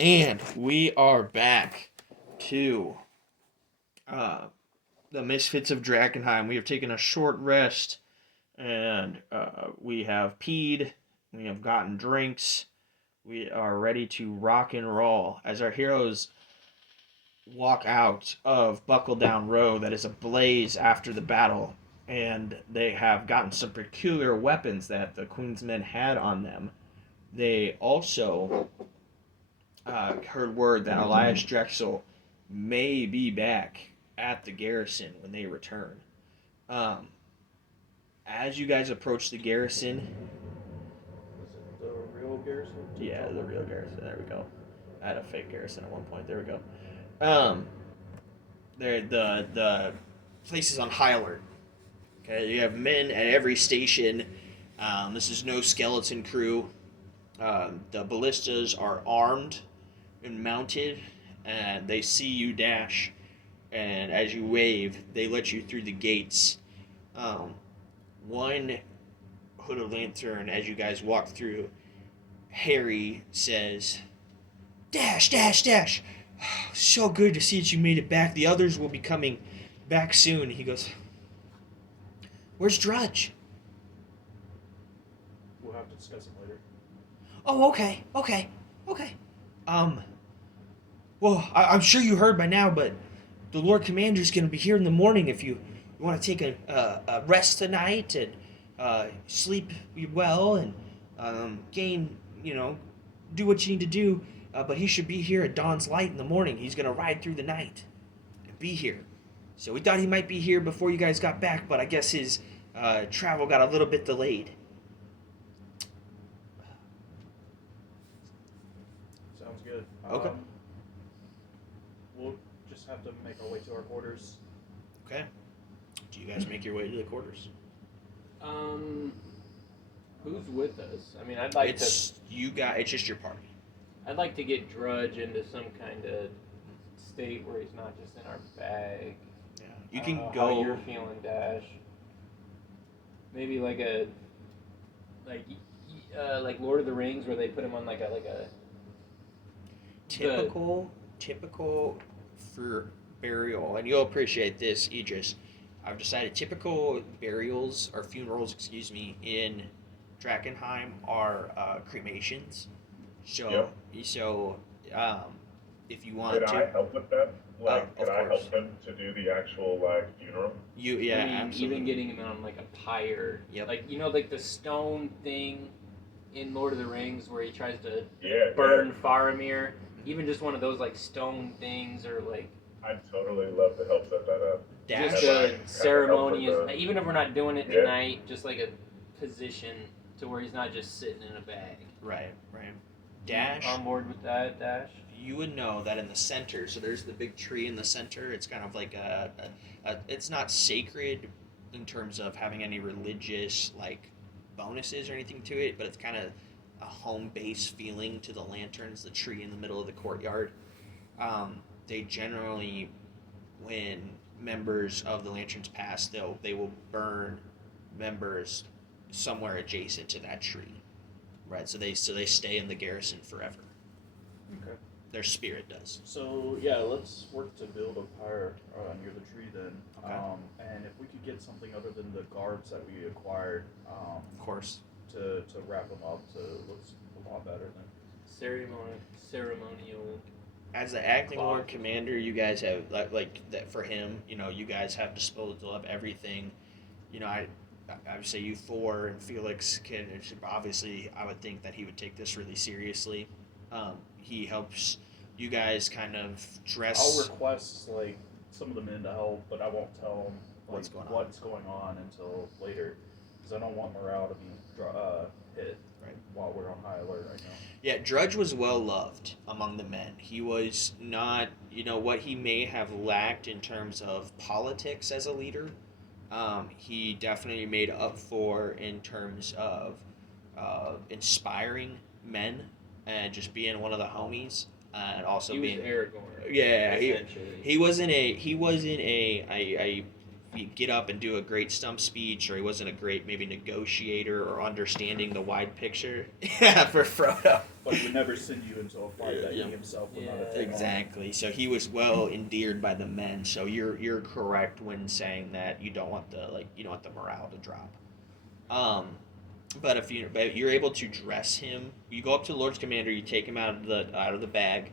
And we are back to uh, the Misfits of Drakkenheim. We have taken a short rest and we have peed, we have gotten drinks, we are ready to rock and roll as our heroes walk out of Buckle Down Row that is ablaze after the battle. And they have gotten some peculiar weapons that the Queen's men had on them. They also heard word that Elias Drexel may be back at the garrison when they return. Um, as you guys approach the garrison, Was it the real garrison? yeah, the real garrison. There we go. I had a fake garrison at one point. There we go. Um, there the place is on high alert. Okay, you have men at every station. This is no skeleton crew. The ballistas are armed and mounted, and they see you dash. And as you wave, they let you through the gates. Um, one hooded lantern, as you guys walk through, Harry says, "Dash, dash, dash! So good to see that you made it back. The others will be coming back soon." He goes, "Where's Drudge?" We'll have to discuss it later. "Oh, okay. Um, well, I'm sure you heard by now, but the Lord Commander's going to be here in the morning if you want to take a rest tonight and sleep well and gain, do what you need to do. But he should be here at dawn's light in the morning. He's going to ride through the night and be here. So we thought he might be here before you guys got back, but I guess his travel got a little bit delayed." Sounds good. Okay. We'll just have to make our way to our quarters. Okay. Do you guys make your way to the quarters? Who's with us? I mean, I'd like It's you guys. It's just your party. I'd like to get Drudge into some kind of state where he's not just in our bag. Yeah. You can How go. you're feeling, Dash? Maybe like Lord of the Rings, where they put him on like a Typical for burial, and you'll appreciate this, Idris. I've decided typical burials or funerals, excuse me, in Drakkenheim are cremations. So, so if you want Could to, I help with that? of Could I course. help him to do the actual funeral? yeah, I mean, absolutely. even getting him on like a pyre. Yep. Like like the stone thing in Lord of the Rings where he tries to Yeah. burn Faramir. Even just one of those like stone things or like I'd totally love to help set that up. Dash. just Have I- a have to ceremony help with is even if we're not doing it Yeah. tonight, just like a position to where he's not just sitting in a bag. Right. Dash. On board with that, Dash? You would know that in the center, so there's the big tree in the center. It's kind of like it's not sacred in terms of having any religious like bonuses or anything to it, but it's kind of a home base feeling to the lanterns, the tree in the middle of the courtyard. They generally, when members of the lanterns pass, they will burn members somewhere adjacent to that tree, right? So they stay in the garrison forever. Okay. Their spirit does. So yeah, let's work to build a pyre near the tree then. Okay. And if we could get something other than the garbs that we acquired, Of course. to wrap them up to look a lot better than. Ceremonial. As the acting Cloth. Lord Commander, you guys have like that for him. You guys have disposal of everything. I would say you four and Felix can obviously. I would think that he would take this really seriously. He helps you guys kind of dress. I'll request like some of the men to help, but I won't tell them What's going on. what's going on until later, because I don't want morale to be hit Right. while we're on high alert right now. Yeah, Drudge was well loved among the men. He was not, what he may have lacked in terms of politics as a leader. He definitely made up for in terms of inspiring men and just being one of the homies and also He was being Aragorn. yeah Essentially. he wasn't a get up and do a great stump speech, or he wasn't a great maybe negotiator or understanding the wide picture. Yeah, for Frodo. But he would never send you into a fight that Yeah. he himself would not Yeah. have taken on. Exactly. So he was well endeared by the men. So you're correct when saying that you don't want the morale to drop. Um, but you're able to dress him. You go up to the Lord's Commander. You take him out of the bag.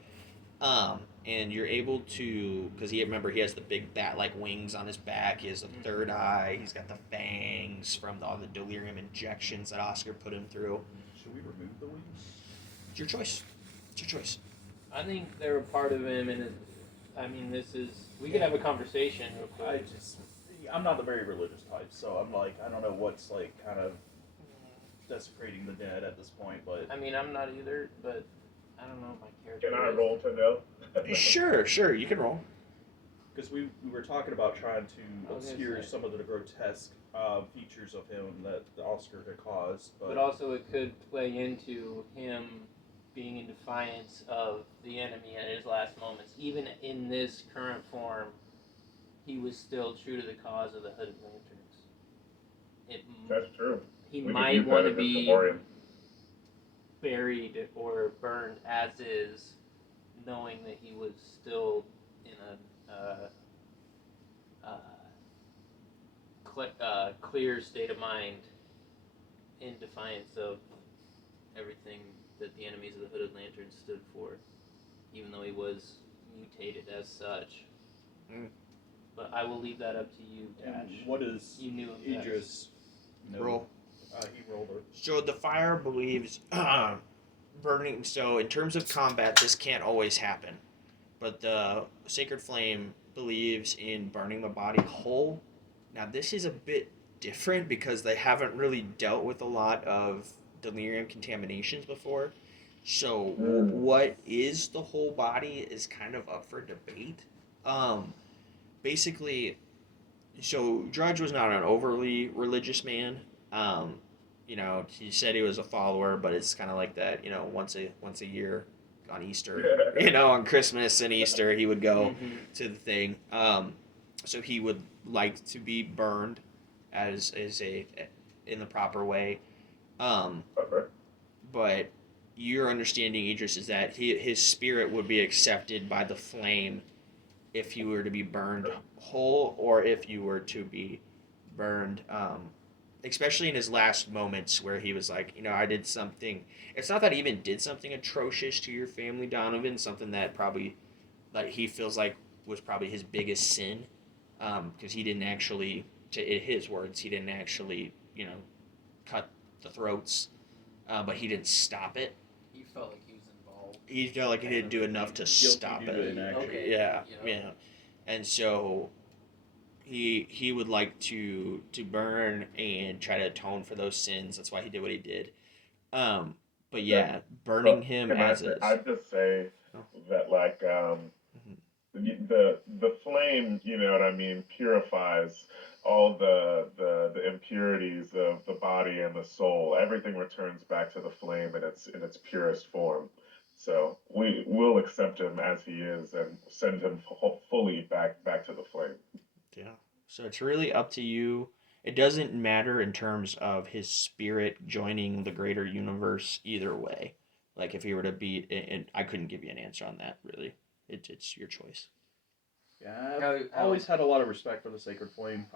And you're able to, because he has the big bat like wings on his back. He has a third eye. He's got the fangs from all the delirium injections that Oscar put him through. Should we remove the wings? It's your choice. It's your choice. I think they're a part of him, and we could have a conversation real quick. I'm not the very religious type, so I'm like, I don't know what's like kind of desecrating the dead at this point, but I mean, I'm not either, but I don't know my character. Can I roll to know? Sure, you can roll. because we were talking about trying to I was gonna obscure say. some of the grotesque features of him that the Oscar had caused, But also, it could play into him being in defiance of the enemy at his last moments. Even in this current form, he was still true to the cause of the Hooded Lanterns. That's true. He We could might use that want to as a be memoriam. buried or burned as is, knowing that he was still in a clear state of mind in defiance of everything that the enemies of the Hooded Lantern stood for, even though he was mutated as such. Mm. But I will leave that up to you, and Dash. what is You knew him best. Idris? No. Roll. He rolled it. So the fire believes burning. So in terms of combat, this can't always happen, but the sacred flame believes in burning the body whole. Now this is a bit different because they haven't really dealt with a lot of delirium contaminations before. So what is the whole body is kind of up for debate. Basically, so Drudge was not an overly religious man. He said he was a follower, but it's kind of like that. Once a year on Easter, on Christmas and Easter, he would go to the thing. So he would like to be burned as in the proper way. Okay. But your understanding, Idris, is that his spirit would be accepted by the flame if you were to be burned whole, or if you were to be burned, especially in his last moments where he was like, I did something. It's not that he even did something atrocious to your family, Donovan, something that probably, like, he feels like was probably his biggest sin, because he didn't actually, in his words, he didn't actually, cut the throats, but he didn't stop it. You felt like he was involved. He felt like he didn't do enough to stop due to it. inaction. Okay. Yeah. And so he would like to burn and try to atone for those sins. That's why he did what he did. But yeah, burning him as is. I'd just say that the flame, what I mean, purifies all the impurities of the body and the soul. Everything returns back to the flame in its purest form. So we will accept him as he is and send him fully back to the flame. Yeah. So it's really up to you. It doesn't matter in terms of his spirit joining the greater universe either way. Like if he were to be, and I couldn't give you an answer on that really. It's your choice. Yeah, I've always had a lot of respect for the Sacred Flame.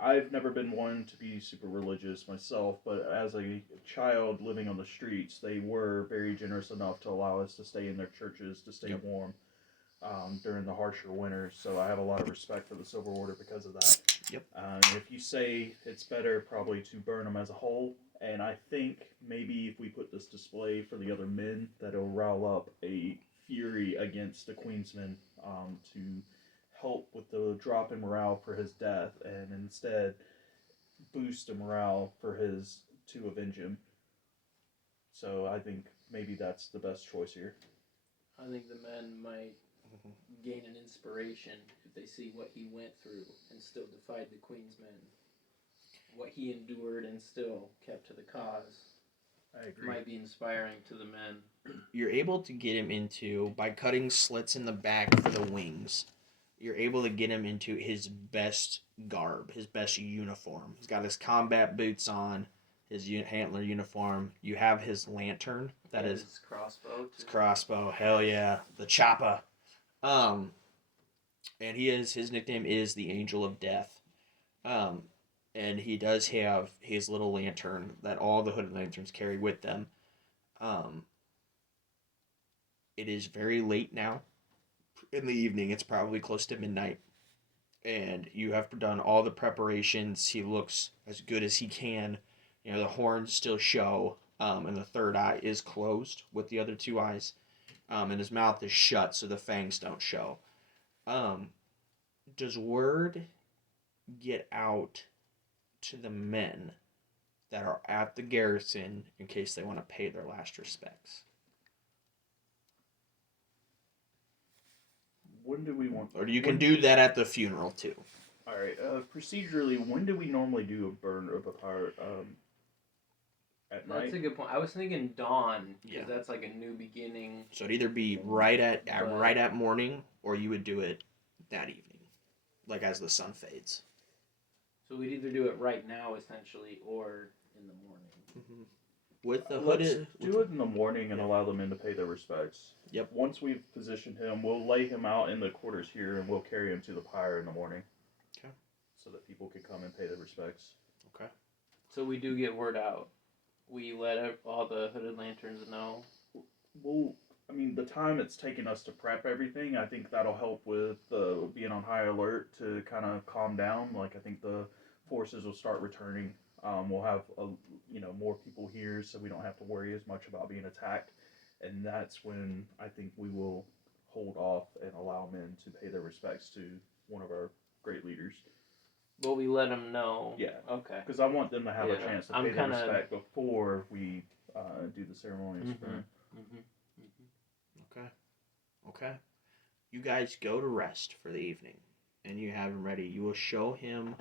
I've never been one to be super religious myself, but as a child living on the streets, they were very generous enough to allow us to stay in their churches to stay warm during the harsher winters. So I have a lot of respect for the Silver Order because of that. Yep. If you say it's better probably to burn them as a whole, and I think maybe if we put this display for the other men, that'll rile up a fury against the Queensmen to help with the drop in morale for his death, and instead boost the morale to avenge him. So I think maybe that's the best choice here. I think the men might gain an inspiration if they see what he went through and still defied the Queen's men. What he endured and still kept to the cause. I agree. Might be inspiring to the men. You're able to get him into by cutting slits in the back of the wings. you're able to get him into his best garb, his best uniform. He's got his combat boots on, his handler uniform. You have his lantern. That is his crossbow. his crossbow. Hell yeah, the chopper. And his nickname is the Angel of Death. Um, and he does have his little lantern that all the hooded lanterns carry with them. Um, it is very late now in the evening. It's probably close to midnight. And you have done all the preparations. He looks as good as he can. You know, the horns still show, and the third eye is closed with the other two eyes. And his mouth is shut so the fangs don't show. Does word get out to the men that are at the garrison in case they want to pay their last respects? When do we want? Or you can do that at the funeral too. All right. Procedurally, when do we normally do a burn of a pyre? At night. That's a good point. I was thinking dawn because Yeah. that's like a new beginning. So it'd either be right at morning, or you would do it that evening, like as the sun fades. So we'd either do it right now, essentially, or in the morning. Mm-hmm. With the Let's hooded, do it in the morning and allow the men to pay their respects. Yep. Once we've positioned him, we'll lay him out in the quarters here, and we'll carry him to the pyre in the morning. Okay. So that people can come and pay their respects. Okay. So we do get word out. We let all the hooded lanterns know. Well, I mean, the time it's taken us to prep everything, I think that'll help with being on high alert to kind of calm down. Like, I think the forces will start returning. We'll have more people here, so we don't have to worry as much about being attacked. And that's when I think we will hold off and allow men to pay their respects to one of our great leaders. But we let them know. Yeah. Okay. Because I want them to have a Yeah. chance to I'm pay their kinda- respect before we do the ceremony. Okay. Okay. You guys go to rest for the evening, and you have him ready. You will show him.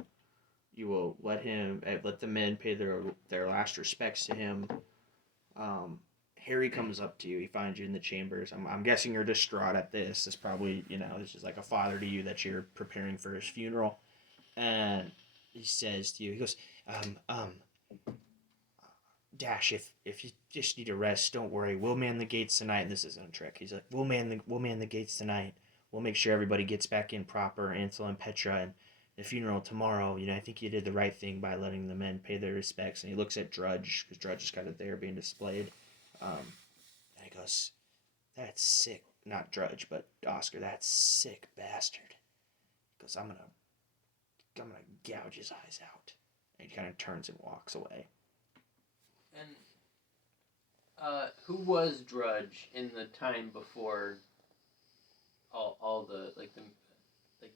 You will let the men pay their last respects to him. Harry comes up to you. He finds you in the chambers. I'm guessing you're distraught at this. It's probably, this is like a father to you that you're preparing for his funeral. And he says to you, he goes, Dash, if you just need a rest, don't worry. We'll man the gates tonight. And this isn't a trick. He's like, we'll man the gates tonight. We'll make sure everybody gets back in proper. Ansel and Petra, and the funeral tomorrow. I think you did the right thing by letting the men pay their respects. And he looks at Drudge, because Drudge is kind of there being displayed. And he goes, that's sick. Not Drudge, but Oscar. That sick bastard. He goes, I'm gonna gouge his eyes out. And he kind of turns and walks away. And who was Drudge in the time before all the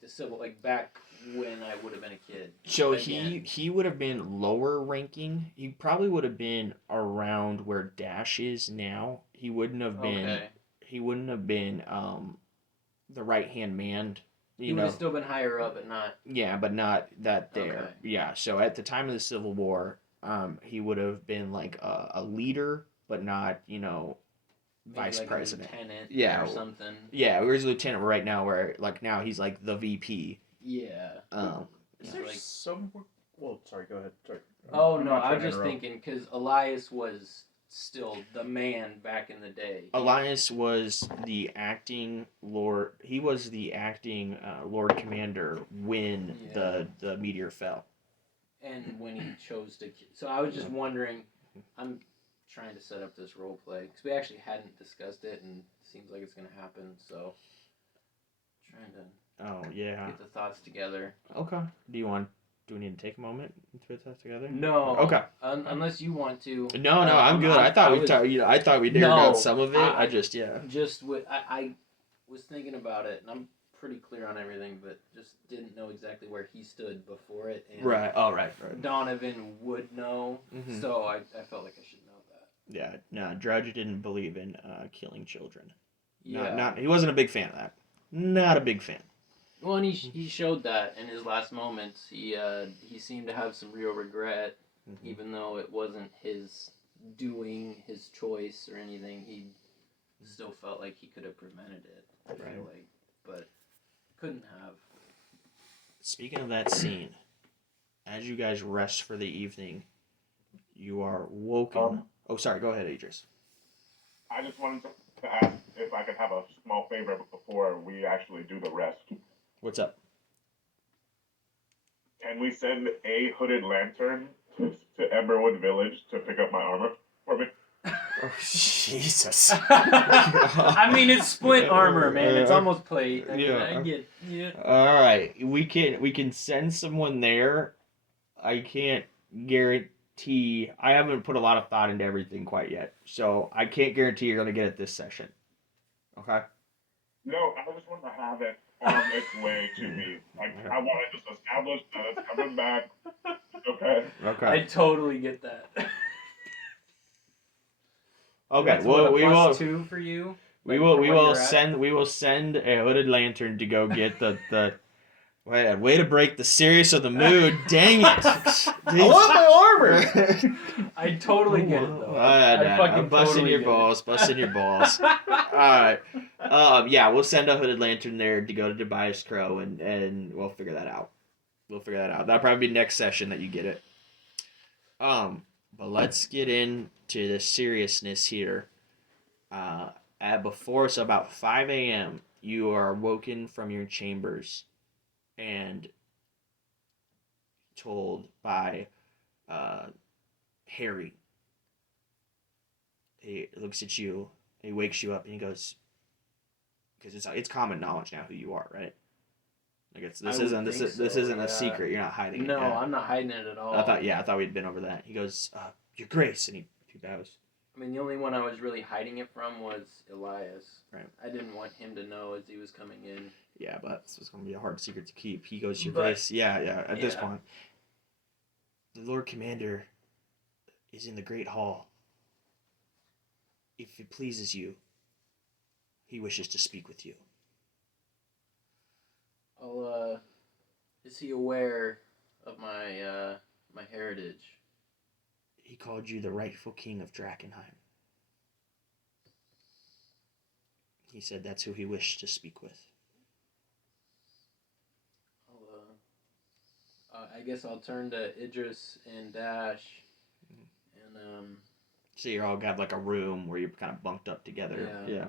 civil, like back when I would have been a kid? So Again. he would have been lower ranking. He probably would have been around where Dash is now. He wouldn't have been. Okay. He wouldn't have been the right hand man. He would have still been higher up, but not. Yeah, but not that there. Okay. Yeah. So at the time of the Civil War, he would have been like a leader, but not Maybe vice like president. A lieutenant Yeah. or something. Yeah, where's a lieutenant right now? Where like now he's like the VP. Yeah. Is Yeah. there Like- some? Well, sorry. Go ahead. Sorry. Oh I'm no, not I trying was to just interrupt. thinking because Elias was still the man back in the day. Elias was the acting Lord. He was the acting Lord Commander when Yeah. the meteor fell. And when he chose to, so I was just wondering. I'm trying to set up this role play because we actually hadn't discussed it, and it seems like it's gonna happen. So trying to Oh yeah. get the thoughts together. Okay. Do we need to take a moment to put that together? No. Okay. Unless you want to. No, I'm good. I thought we dared No, about some of it. I- I was thinking about it, and I'm pretty clear on everything, but just didn't know exactly where he stood before it. And Right. Oh, right. Donovan would know, Mhm. so I felt like I should know that. Yeah. No, Drudge didn't believe in killing children. Yeah. Not. He wasn't a big fan of that. Not a big fan. Well, and he showed that in his last moments. He seemed to have some real regret, Mm-hmm. even though it wasn't his doing, his choice, or anything. He still felt like he could have prevented it. I feel like, but Couldn't have. Speaking of that scene, as you guys rest for the evening, you are woken. Oh, sorry. Go ahead, Idris. I just wanted to ask if I could have a small favor before we actually do the rest. What's up? Can we send a hooded lantern to Emberwood Village to pick up my armor for me? Oh, Jesus. I mean, it's split armor, man. It's almost plate. I mean, Yeah. I get yeah. All right, we can send someone there. I can't guarantee. I haven't put a lot of thought into everything quite yet, so I can't guarantee you're gonna get it this session. Okay. No, I just want to have it on its way to me. Like, I want to just establish that it's coming back. Okay. Okay. I totally get that. Okay. That's Well, what, we plus will. 2 for you. We Like, will. for We where will you're at? send. We will send a hooded lantern to go get the. Way to break the serious of the mood. Dang it! I want my armor. I totally get it though. I fucking I'm busting totally your get balls. it. Busting your balls. Alright. Yeah, we'll send a hooded lantern there to go to Tobias Crow and we'll figure that out. That'll probably be next session that you get it. But let's get into the seriousness here. So about 5 a.m., you are woken from your chambers and told by Harry. He looks at you, he wakes you up, and he goes, because it's common knowledge now who you are, right? Like this isn't a secret. You're not hiding it. No, Yeah. I'm not hiding it at all. I thought we'd been over that. He goes, Your Grace, and he bows. I mean, the only one I was really hiding it from was Elias. Right. I didn't want him to know as he was coming in. Yeah, but this was going to be a hard secret to keep. He goes, Your Grace. Yeah. At this point, the Lord Commander is in the Great Hall. If it pleases you, he wishes to speak with you. Is he aware of my my heritage? He called you the rightful king of Drakkenheim. He said that's who he wished to speak with. I guess I'll turn to Idris and Dash, and So you all got like a room where you're kind of bunked up together. Yeah.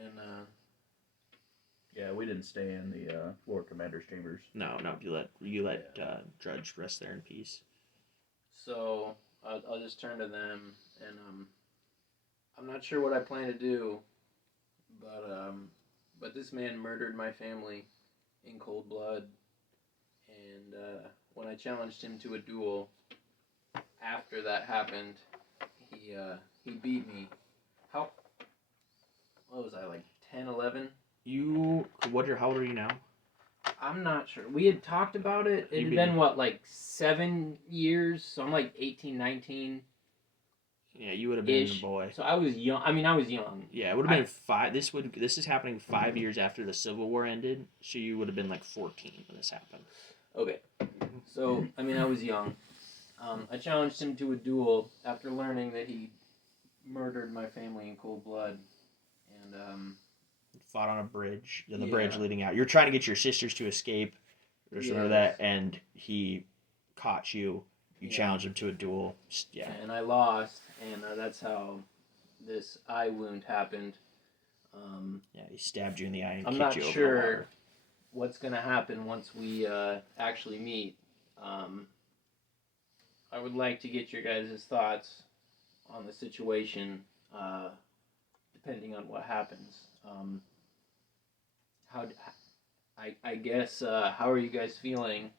And Yeah, we didn't stay in the Lord Commander's chambers. No, you let Drudge rest there in peace. So I'll just turn to them, and I'm not sure what I plan to do, but this man murdered my family in cold blood, and when I challenged him to a duel, after that happened, he beat me. What was I, like 10, 11? How old are you now? I'm not sure. We had talked about it. It had been, like 7 years? So I'm like 18, 19. Yeah, you would have been a boy. So I was young. I mean, I was young. Yeah, it would have been 5. This is happening 5 years after the Civil War ended, so you would have been like 14 when this happened. Okay. So, I mean, I was young. I challenged him to a duel after learning that he murdered my family in cold blood. And, fought on a bridge, the bridge leading out. You're trying to get your sisters to escape, or something like that, and he caught you. You challenged him to a duel. Yeah. And I lost, and that's how this eye wound happened. Yeah, he stabbed you in the eye and I'm kicked not you over sure the water. what's going to happen once we actually meet. I would like to get your guys' thoughts on the situation, depending on what happens. I guess, how are you guys feeling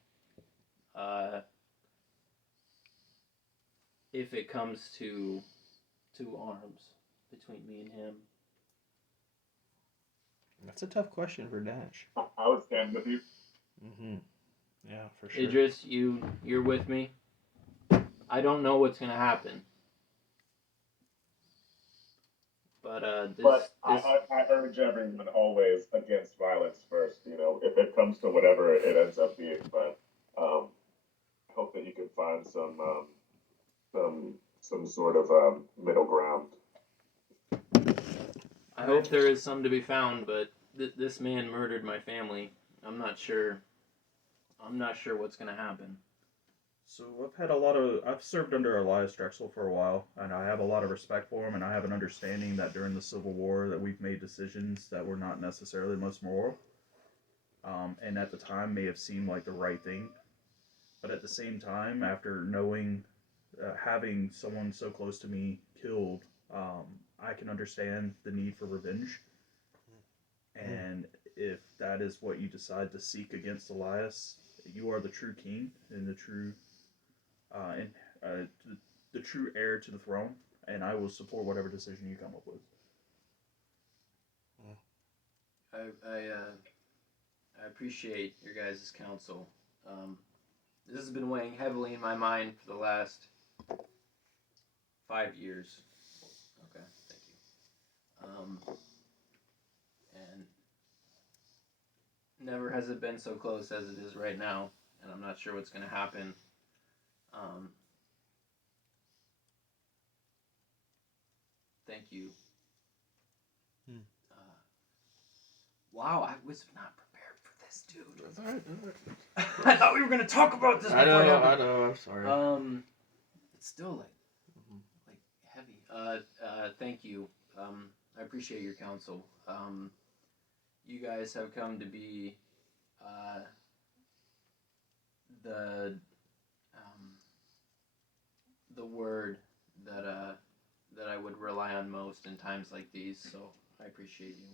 if it comes to arms between me and him? That's a tough question for Dash. I would stand with you. Mm-hmm. Yeah, for sure. Idris, you're with me? I don't know what's going to happen. But I urge everyone always against violence first. You know, if it comes to whatever it ends up being, but I hope that you can find some sort of middle ground. I hope there is some to be found. But this man murdered my family, I'm not sure. I'm not sure what's gonna happen. So I've served under Elias Drexel for a while, and I have a lot of respect for him, and I have an understanding that during the Civil War that we've made decisions that were not necessarily the most moral, and at the time may have seemed like the right thing, but at the same time, after knowing, having someone so close to me killed, I can understand the need for revenge, and if that is what you decide to seek against Elias, you are the true king and and the true heir to the throne, and I will support whatever decision you come up with. I appreciate your guys' counsel. This has been weighing heavily in my mind for the last 5 years. Okay, thank you. And never has it been so close as it is right now, and I'm not sure what's going to happen. Thank you. Wow, I was not prepared for this, dude. I thought we were gonna talk about this. I know. I'm sorry. It's still like heavy. Thank you. I appreciate your counsel. You guys have come to be the the word that I would rely on most in times like these. So I appreciate you.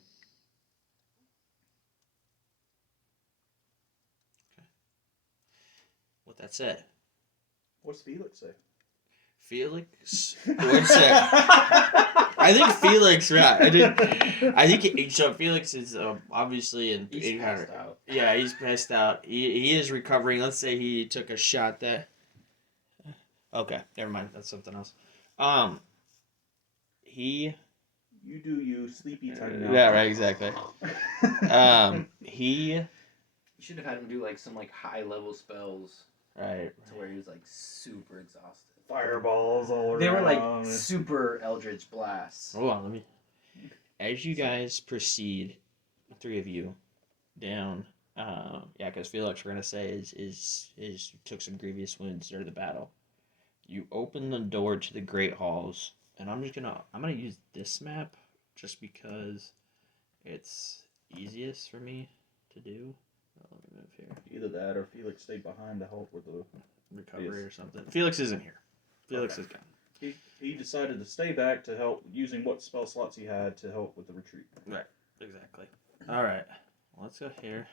With that said, What's Felix say? Felix. What's that? I think Felix. Yeah, I think so. Felix is obviously in. He's passed out. Yeah, he's passed out. He is recovering. Let's say he took a shot that. Okay, never mind. That's something else. He. You do you, sleepy time now. Yeah, right. Exactly. He. You should have had him do like some like high level spells. Right. To where he was like super exhausted. Fireballs all around. They were like super eldritch blasts. Hold on, let me. As you guys proceed, the three of you, down. Yeah, because Felix, we're gonna say is took some grievous wounds during the battle. You open the door to the Great Halls, and I'm gonna use this map just because it's easiest for me to do. Let me move here. Either that or Felix stayed behind to help with the Recovery or something. Felix isn't here. Felix is gone. He decided to stay back to help using what spell slots he had to help with the retreat. Right. Exactly. All right. Let's go here.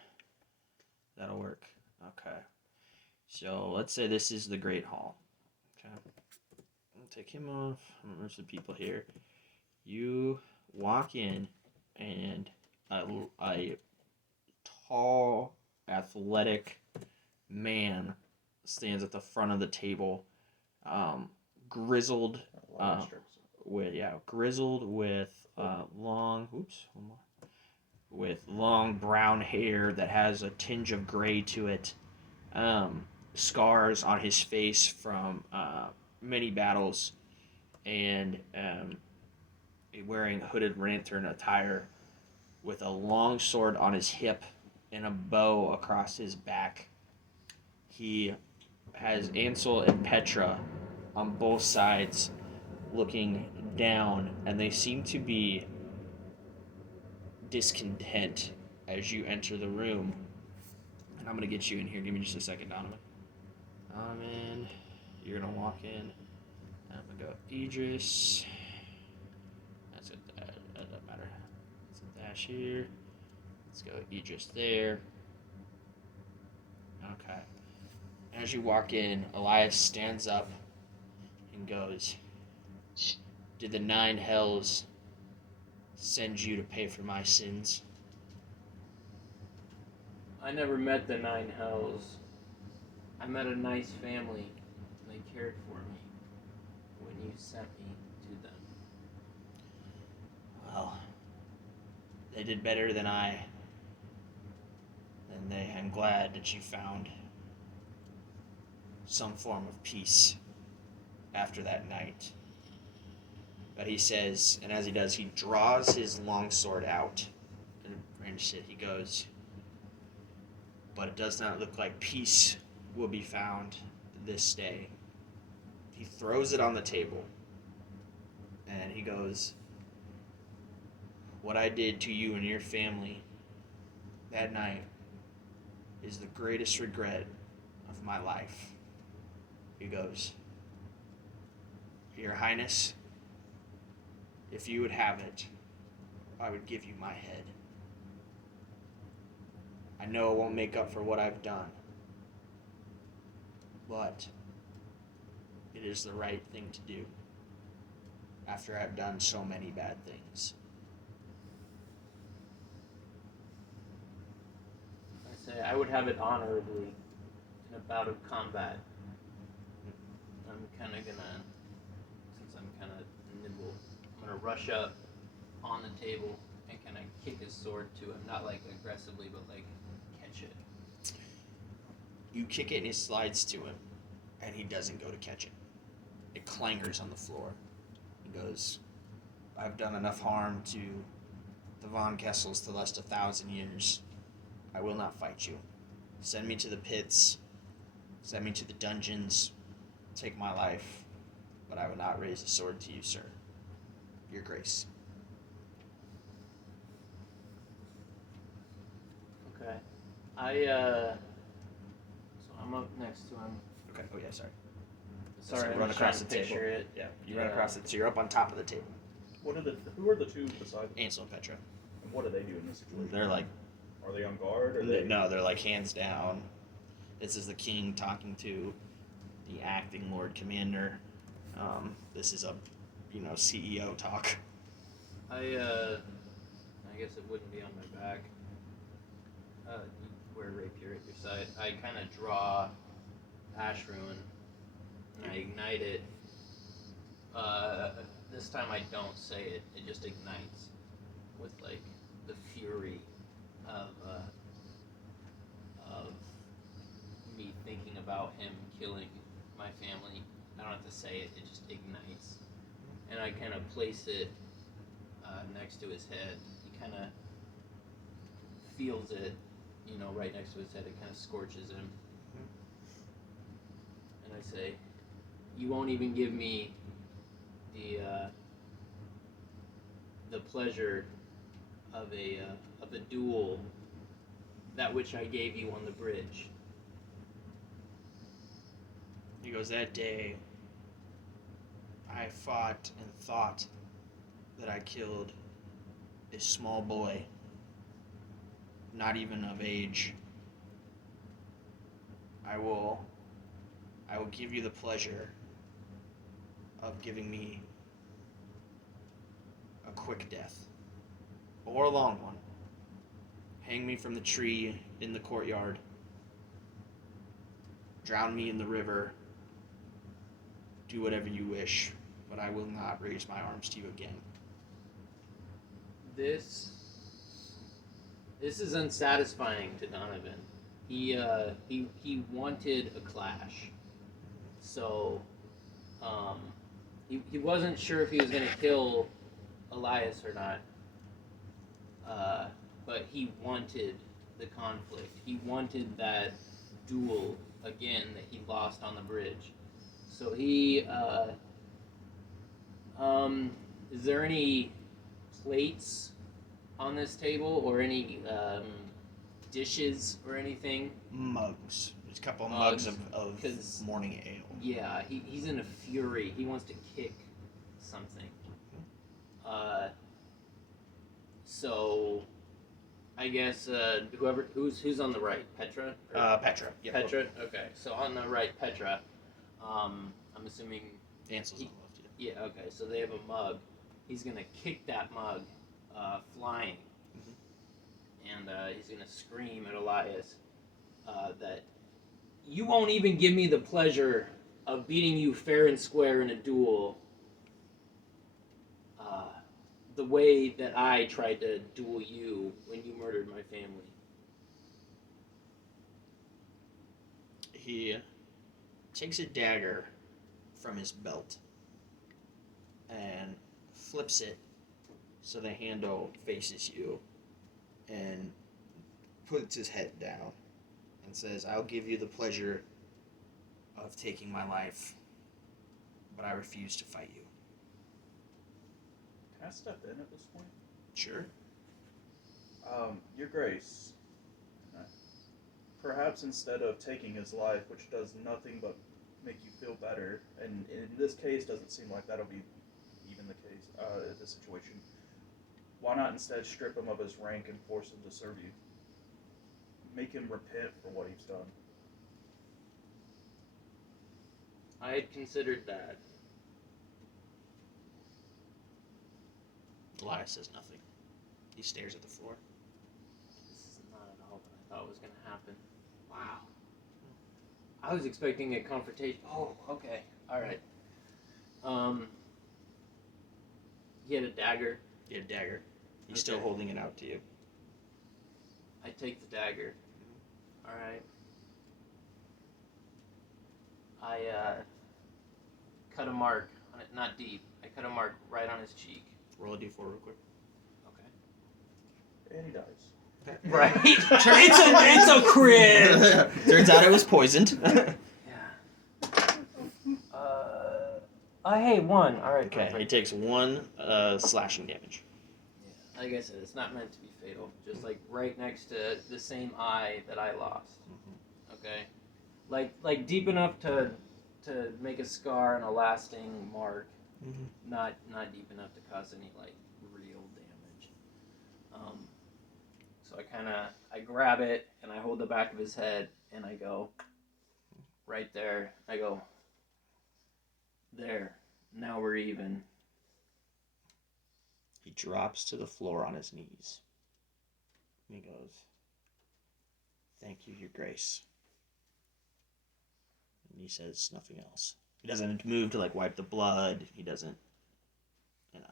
That'll work. Okay. So let's say this is the Great Hall. Okay. I'll take him off. There's the people here. You walk in, and a tall, athletic man stands at the front of the table, grizzled, with long brown hair that has a tinge of gray to it, scars on his face from many battles, and wearing hooded lantern attire with a long sword on his hip and a bow across his back. He has Ansel and Petra on both sides looking down, and they seem to be discontent as you enter the room. And I'm going to get you in here. Give me just a second, Donovan. Donovan, you're going to walk in. I'm going to go Idris. That's it. That doesn't matter. Let's dash here. Let's go Idris there. Okay. As you walk in, Elias stands up and goes, "Did the 9 hells send you to pay for my sins?" I never met the 9 hells. I met a nice family, and they cared for me when you sent me to them. Well, they did better than I. And I'm glad that you found some form of peace after that night. But he says, and as he does, he draws his longsword out and brandishes it. He goes, but it does not look like peace will be found this day. He throws it on the table, and he goes, "What I did to you and your family that night is the greatest regret of my life." He goes, "Your Highness, if you would have it, I would give you my head. I know it won't make up for what I've done, but it is the right thing to do after I've done so many bad things." I say I would have it honorably in a bout of combat. I'm kind of gonna, since I'm kind of nimble, I'm gonna rush up on the table and kind of kick his sword to him, not like aggressively, but like catch it. You kick it and it slides to him, and he doesn't go to catch it. It clangers on the floor. He goes, "I've done enough harm to the Von Kessels to last 1,000 years. I will not fight you. Send me to the pits. Send me to the dungeons. Take my life. But I will not raise a sword to you, sir. Your grace." Okay. So I'm up next to him. Okay. Oh yeah. Sorry. Sorry, So I'm run just across trying the to picture table. it. Yeah. You run across it. So you're up on top of the table. Who are the two beside them? Ansel and Petra. And what do they do in this situation? They're like, Are they on guard? Or no, they're like hands down. This is the king talking to the acting Lord Commander. This is a, CEO talk. I guess it wouldn't be on my back. You wear a rapier at your side. I kind of draw Ash Ruin and I ignite it. This time I don't say it. It just ignites with like the fury of me thinking about him killing my family. I don't have to say it. It just ignites, and I kind of place it next to his head. He kind of feels it, right next to his head. It kind of scorches him, and I say, "You won't even give me the pleasure of a duel, that which I gave you on the bridge." He goes, "That day, I fought and thought that I killed a small boy, not even of age. I will give you the pleasure of giving me a quick death, or a long one. Hang me from the tree in the courtyard, drown me in the river, do whatever you wish, but I will not raise my arms to you again." This is unsatisfying to Donovan. He wanted a clash, so he wasn't sure if he was gonna kill Elias or not. But he wanted the conflict. He wanted that duel again that he lost on the bridge. So he is there any plates on this table or any dishes or anything? Mugs. There's a couple of mugs of 'Cause- morning ale. Yeah, he's in a fury. He wants to kick something. So I guess who's on the right, Petra? Petra. Yeah. Petra. Okay, so on the right, Petra. I'm assuming. Ansel's on the left. Yeah. Yeah. Okay, so they have a mug. He's gonna kick that mug, flying, and he's gonna scream at Elias that you won't even give me the pleasure of beating you fair and square in a duel. The way that I tried to duel you when you murdered my family. He takes a dagger from his belt and flips it so the handle faces you and puts his head down and says, "I'll give you the pleasure of taking my life, but I refuse to fight you." Can I step in at this point? Sure. Your Grace, perhaps instead of taking his life, which does nothing but make you feel better, and in this case doesn't seem like that'll be even the case, the situation, why not instead strip him of his rank and force him to serve you? Make him repent for what he's done. I had considered that. Elias says nothing. He stares at the floor. This is not at all what I thought was going to happen. Wow. I was expecting a confrontation. Oh, okay. All right. He had a dagger. He had a dagger. He's still holding it out to you. I take the dagger. All right. I cut a mark on it, not deep. I cut a mark right on his cheek. Roll a d4 real quick. Okay. And he dies. Right. it's a crit. Turns out it was poisoned. Yeah. Hey, 1. All right. Okay, he takes 1 slashing damage. Yeah. Like I said, it's not meant to be fatal. Just like right next to the same eye that I lost. Okay. Like deep enough to make a scar and a lasting mark. Not deep enough to cause any like real damage. So I grab it and I hold the back of his head and I go right there. I go there. Now we're even. He drops to the floor on his knees. And he goes, "Thank you, Your Grace." And he says nothing else. He doesn't move to like wipe the blood. He doesn't.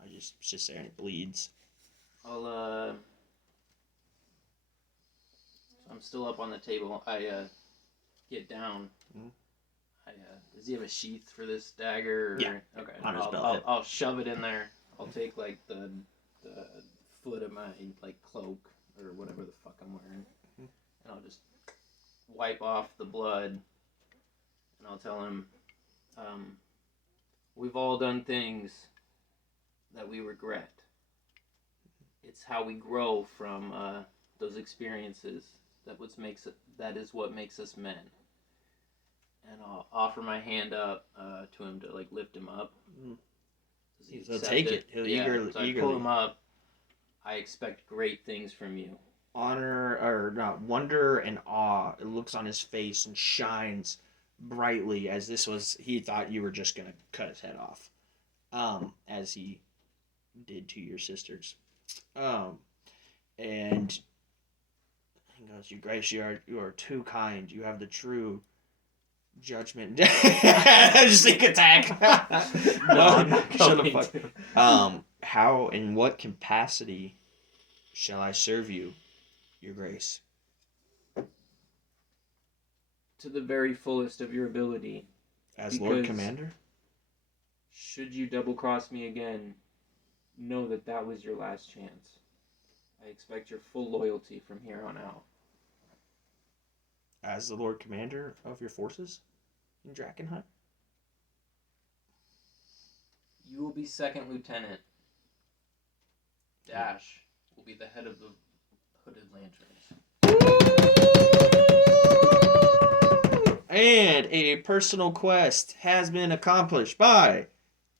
He's just there and it bleeds. I'm still up on the table. I get down. Mm-hmm. Does he have a sheath for this dagger? Or? Yeah. Okay. On his belt. I'll shove it in there. I'll take like the foot of my like cloak or whatever the fuck I'm wearing, and I'll just wipe off the blood, and I'll tell him, we've all done things that we regret. It's how we grow from those experiences that is what makes us men. And I'll offer my hand up to him to like lift him up. He'll take it. He'll eagerly. So I pull him up. I expect great things from you. Honor or not, wonder and awe. It looks on his face and shines brightly as he thought you were just gonna cut his head off, as he did to your sisters, and he goes, "Your Grace, you are too kind. You have the true judgment." Just sneak attack. No, I'm not going to. How, in what capacity shall I serve you, Your Grace? To the very fullest of your ability. As Lord Commander? Should you double-cross me again, know that was your last chance. I expect your full loyalty from here on out. As the Lord Commander of your forces in Drakkenheim? You will be second lieutenant. Dash will be the head of the Hooded Lanterns. And a personal quest has been accomplished by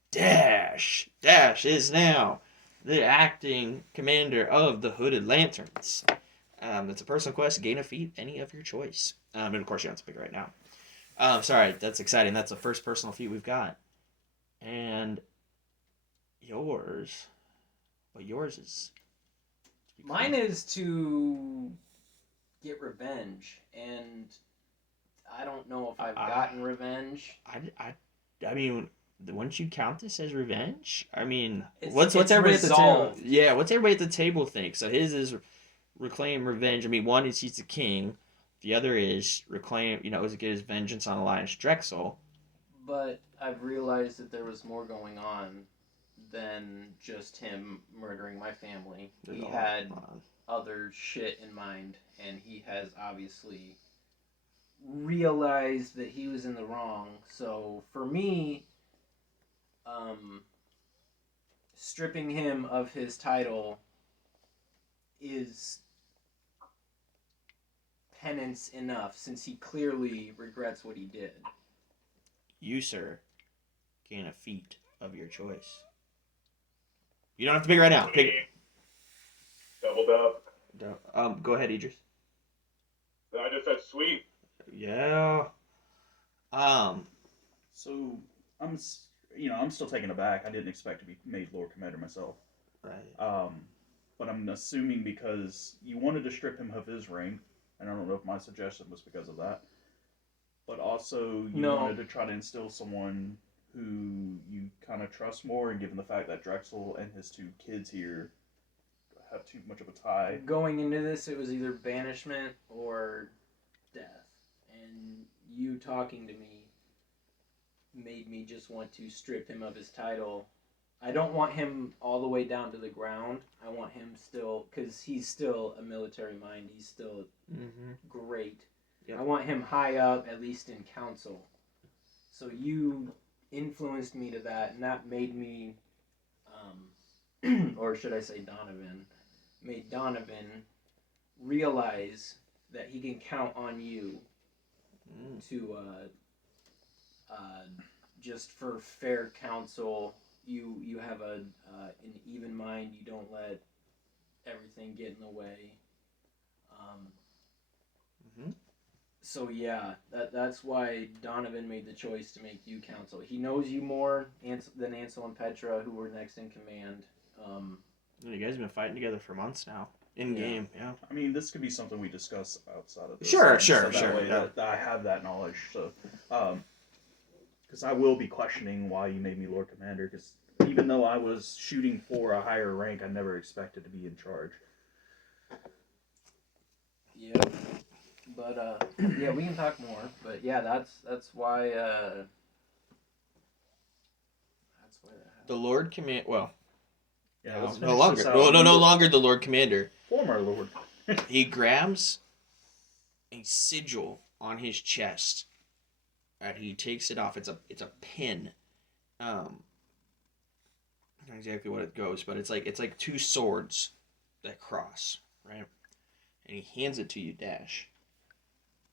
Dash. Dash is now the acting commander of the Hooded Lanterns. It's a personal quest. Gain a feat, any of your choice. And of course, you don't have to pick it right now. Sorry, that's exciting. That's the first personal feat we've got. And yours... But yours is... Mine is to get revenge, and I don't know if I've gotten revenge. I mean, wouldn't you count this as revenge? I mean, It's everybody resolved. at the table? Yeah, what's everybody at the table think? So his is reclaim revenge. I mean, one is he's the king. The other is reclaim, is to get his vengeance on Elias Drexel. But I've realized that there was more going on than just him murdering my family. He had other shit in mind, and he has obviously realized that he was in the wrong. So for me, stripping him of his title is penance enough, since he clearly regrets what he did. You, sir, gain a feat of your choice. You don't have to pick right now. Pick. Doubled up. Go ahead, Idris. I just said sweet. Yeah. So I'm still taken aback. I didn't expect to be made Lord Commander myself. Right. But I'm assuming because you wanted to strip him of his rank, and I don't know if my suggestion was because of that, but also you wanted to try to instill someone who you kind of trust more, and given the fact that Drexel and his 2 kids here have too much of a tie. Going into this, it was either banishment or death. And you talking to me made me just want to strip him of his title. I don't want him all the way down to the ground. I want him still, because he's still a military mind. He's still great. Yep. I want him high up, at least in council. So you influenced me to that, and that made me, or should I say Donovan, made Donovan realize that he can count on you to just for fair counsel. You have an even mind. You don't let everything get in the way. So yeah, that's why Donovan made the choice to make you counsel. He knows you more than Ansel and Petra, who were next in command. You guys have been fighting together for months now. In game, yeah. I mean, this could be something we discuss outside of this. Sure. That I have that knowledge. So, because I will be questioning why you made me Lord Commander. Because even though I was shooting for a higher rank, I never expected to be in charge. Yeah. But yeah, we can talk more. But yeah, that's why that happened. The Lord Command. Well, Yeah, no longer. No longer the Lord Commander. Former Lord. He grabs a sigil on his chest, and he takes it off. It's a pin. Not exactly what it goes, but it's like 2 swords that cross, right? And he hands it to you, Dash.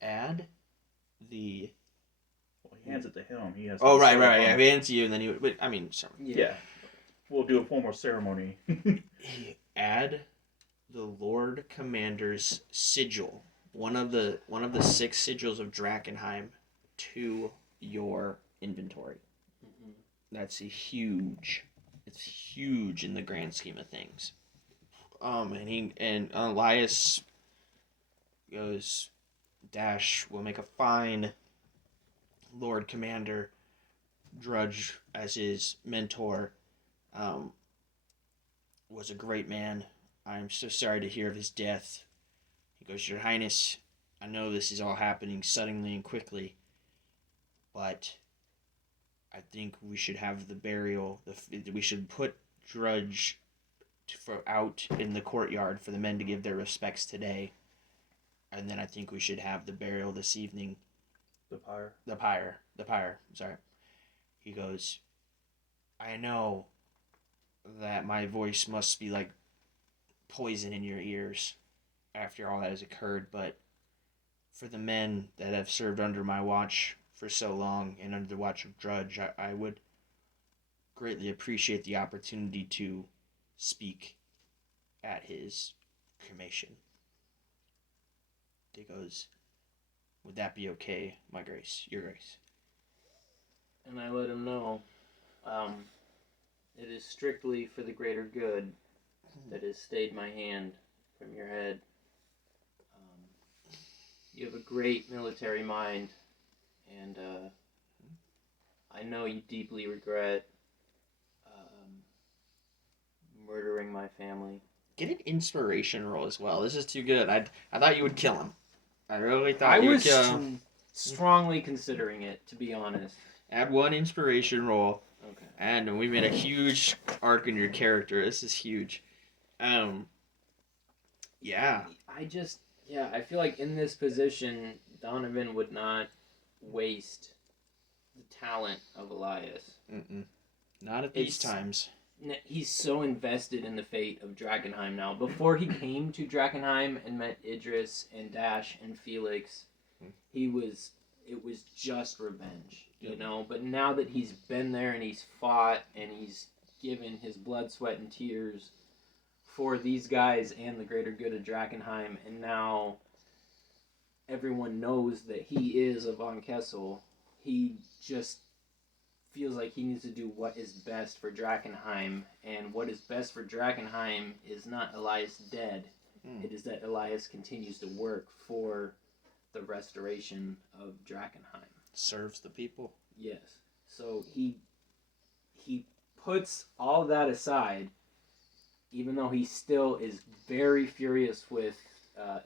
Add the. Well, he hands it to him. He has. Oh, right. Yeah, he hands it to you, and then you. But I mean, sorry. Yeah. We'll do a formal ceremony. Add the Lord Commander's sigil, one of the 6 sigils of Drakkenheim, to your inventory. That's huge. It's huge in the grand scheme of things. And Elias goes, Dash will make a fine Lord Commander. Drudge, as his mentor, was a great man. I'm so sorry to hear of his death. He goes, Your Highness, I know this is all happening suddenly and quickly, but I think we should have the burial. We should put Drudge out in the courtyard for the men to give their respects today, and then I think we should have the burial this evening. The pyre. Sorry. He goes, I know that my voice must be like poison in your ears after all that has occurred, but for the men that have served under my watch for so long and under the watch of Drudge, I would greatly appreciate the opportunity to speak at his cremation. He goes, would that be okay, my grace, your grace? And I let him know, it is strictly for the greater good that has stayed my hand from your head. You have a great military mind, and I know you deeply regret murdering my family. Get an inspiration roll as well. This is too good. I thought you would kill him. I really thought you would kill him. I was strongly considering it, to be honest. Add 1 inspiration roll. Okay. And we made a huge arc in your character. This is huge. Yeah. Yeah, I feel like in this position, Donovan would not waste the talent of Elias. Mm-mm. Not at these times. He's so invested in the fate of Drakkenheim now. Before he came to Drakkenheim and met Idris and Dash and Felix, it was just revenge, you know. But now that he's been there and he's fought and he's given his blood, sweat, and tears for these guys and the greater good of Drakkenheim, and now everyone knows that he is a Von Kessel, he just feels like he needs to do what is best for Drakkenheim, and what is best for Drakkenheim is not Elias dead. It is that Elias continues to work for the restoration of Drakkenheim. Serves the people. Yes. So he puts all that aside, even though he still is very furious with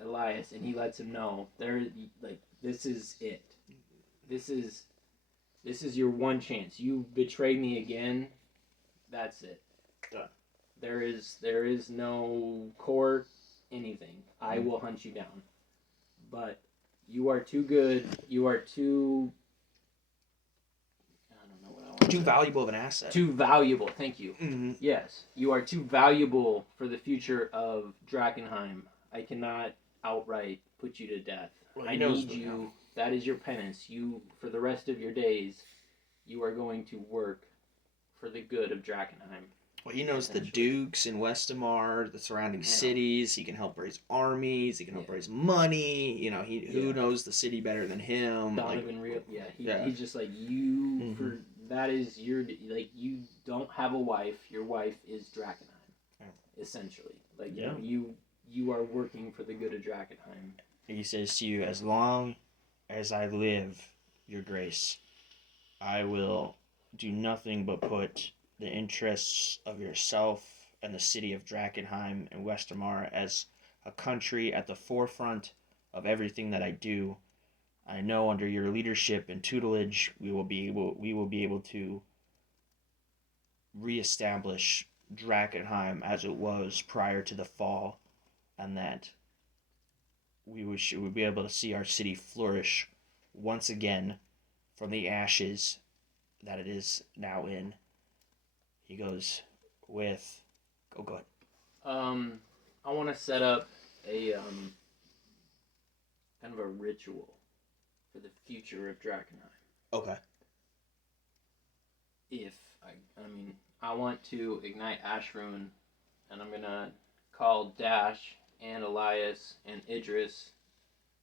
Elias, and he lets him know this is it. This is your one chance. You betray me again, that's it. Done. There is no court, anything. I will hunt you down. But you are too good. You are too. I don't know what I want. Too valuable of an asset. Too valuable. Thank you. Mm-hmm. Yes, you are too valuable for the future of Drakkenheim. I cannot outright put you to death. Well, I need you. That is your penance. You, for the rest of your days, you are going to work for the good of Drakkenheim. Well, he knows the dukes in Westamar, the surrounding cities. He can help raise armies. He can help raise money. You know, who knows the city better than him? Donovan, he's just like you. For that is your you don't have a wife. Your wife is Drakkenheim, essentially. Like you are working for the good of Drakkenheim. He says to you, as long as I live, Your Grace, I will do nothing but put the interests of yourself and the city of Drakkenheim and Westermar as a country at the forefront of everything that I do. I know under your leadership and tutelage, we will be able to reestablish Drakkenheim as it was prior to the fall, and that we would be able to see our city flourish once again from the ashes that it is now in. He goes with, go ahead. I want to set up a kind of a ritual for the future of Drakkenheim. Okay. I want to ignite Ashruin, and I'm gonna call Dash and Elias and Idris,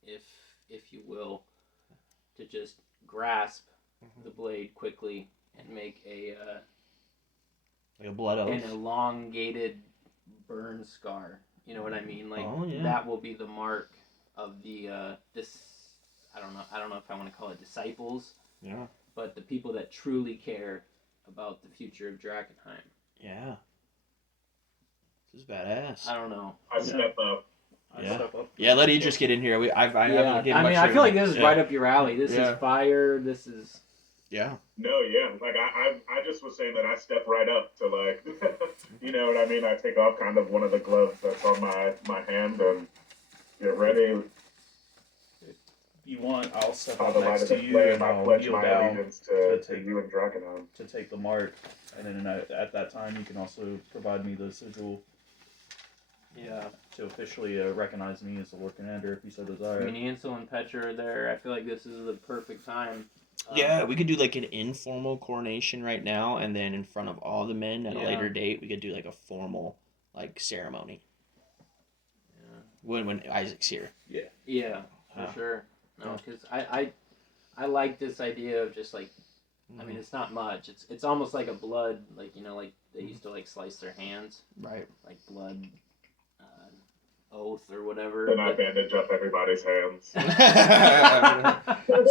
if you will, to just grasp the blade quickly and make like a blood oath. an elongated burn scar. You know what I mean? Like that will be the mark of the this. I don't know if I want to call it disciples. Yeah. But the people that truly care about the future of Drakkenheim. Yeah. This is badass. I don't know. I step up. Yeah, let Idris get in here. I feel like this is right up your alley. This is fire. This is. Yeah. No, yeah. Like I just was saying that I step right up to like, you know what I mean? I take off kind of one of the gloves that's on my hand and get ready. If you want, I'll step up next to you and I'll kneel down to you and Drakkenheim to take the mark. And then at that time, you can also provide me the sigil. Yeah. To officially recognize me as the Lord Commander, if you so desire. I mean, Ansel and Petra are there. I feel like this is the perfect time. Yeah, we could do like an informal coronation right now, and then in front of all the men at a later date, we could do like a formal like ceremony. Yeah. When Isaac's here. Yeah. Yeah, for sure. No, because I like this idea of just like, I mean, it's not much. It's almost like a blood, like, you know, like they used to like slice their hands. Right. Like blood oath or whatever. Then I bandage up everybody's hands.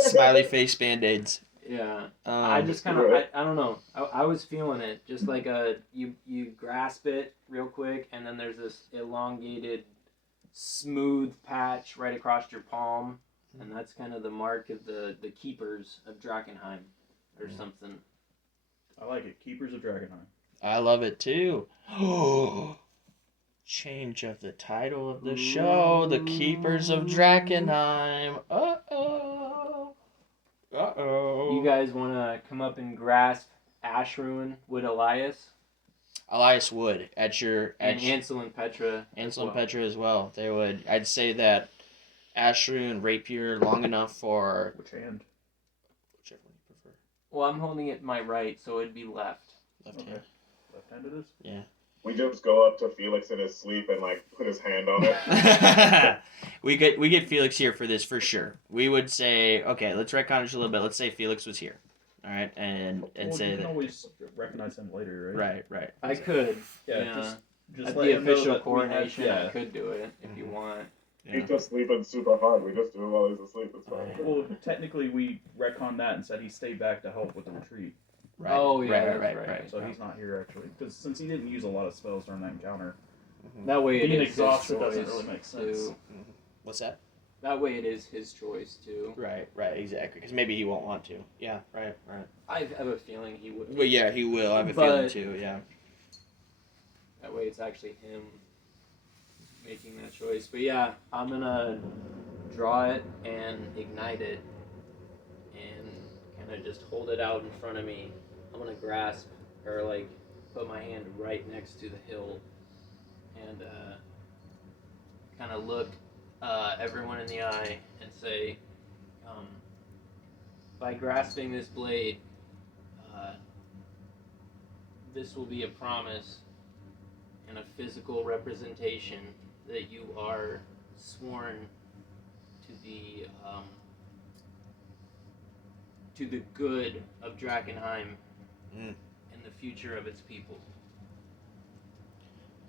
Smiley face band-aids. Yeah. I just kind of, I don't know. I was feeling it. Just like you grasp it real quick, and then there's this elongated, smooth patch right across your palm. And that's kind of the mark of the keepers of Drakkenheim or something. I like it. Keepers of Drakkenheim. I love it too. Change of the title of the show: The Keepers of Drakkenheim. Uh-oh. Uh-oh. You guys want to come up and grasp Ashruin with Elias? Elias would and Ansel and Petra. Ansel and Petra as well. They would. I'd say that Ashru and Rapier long enough for Which hand? whichever one you prefer. Well, I'm holding it my right, so it'd be left. Left Okay. hand. Left-handed is? Yeah. We just go up to Felix in his sleep and like put his hand on it. we get Felix here for this for sure. We would say, okay, let's retcon it a little bit. Let's say Felix was here. All right, and Well, say you can that. always recognize him later, right? Right. I could. Yeah. Just At let the him know official that we had- coronation, yeah. I could do it if you want. Yeah. He's just sleeping super hard. We just do it while he's asleep. It's fine. Well, technically, we retconned that and said he stayed back to help with the retreat. Right. Oh, yeah, Right. that's right. So he's not here actually, because since he didn't use a lot of spells during that encounter, That way it being is exhausted his doesn't choice really make sense. too. What's that? That way it is his choice too. Right. Exactly. Because maybe he won't want to. Yeah. Right. I have a feeling he would. But yeah, he will. I have a But- feeling too. Yeah. That way it's actually him making that choice. But yeah, I'm gonna draw it and ignite it and kind of just hold it out in front of me. I'm gonna grasp or like put my hand right next to the hilt and kind of look everyone in the eye and say, by grasping this blade, this will be a promise and a physical representation that you are sworn to the good of Drakkenheim Mm. and the future of its people.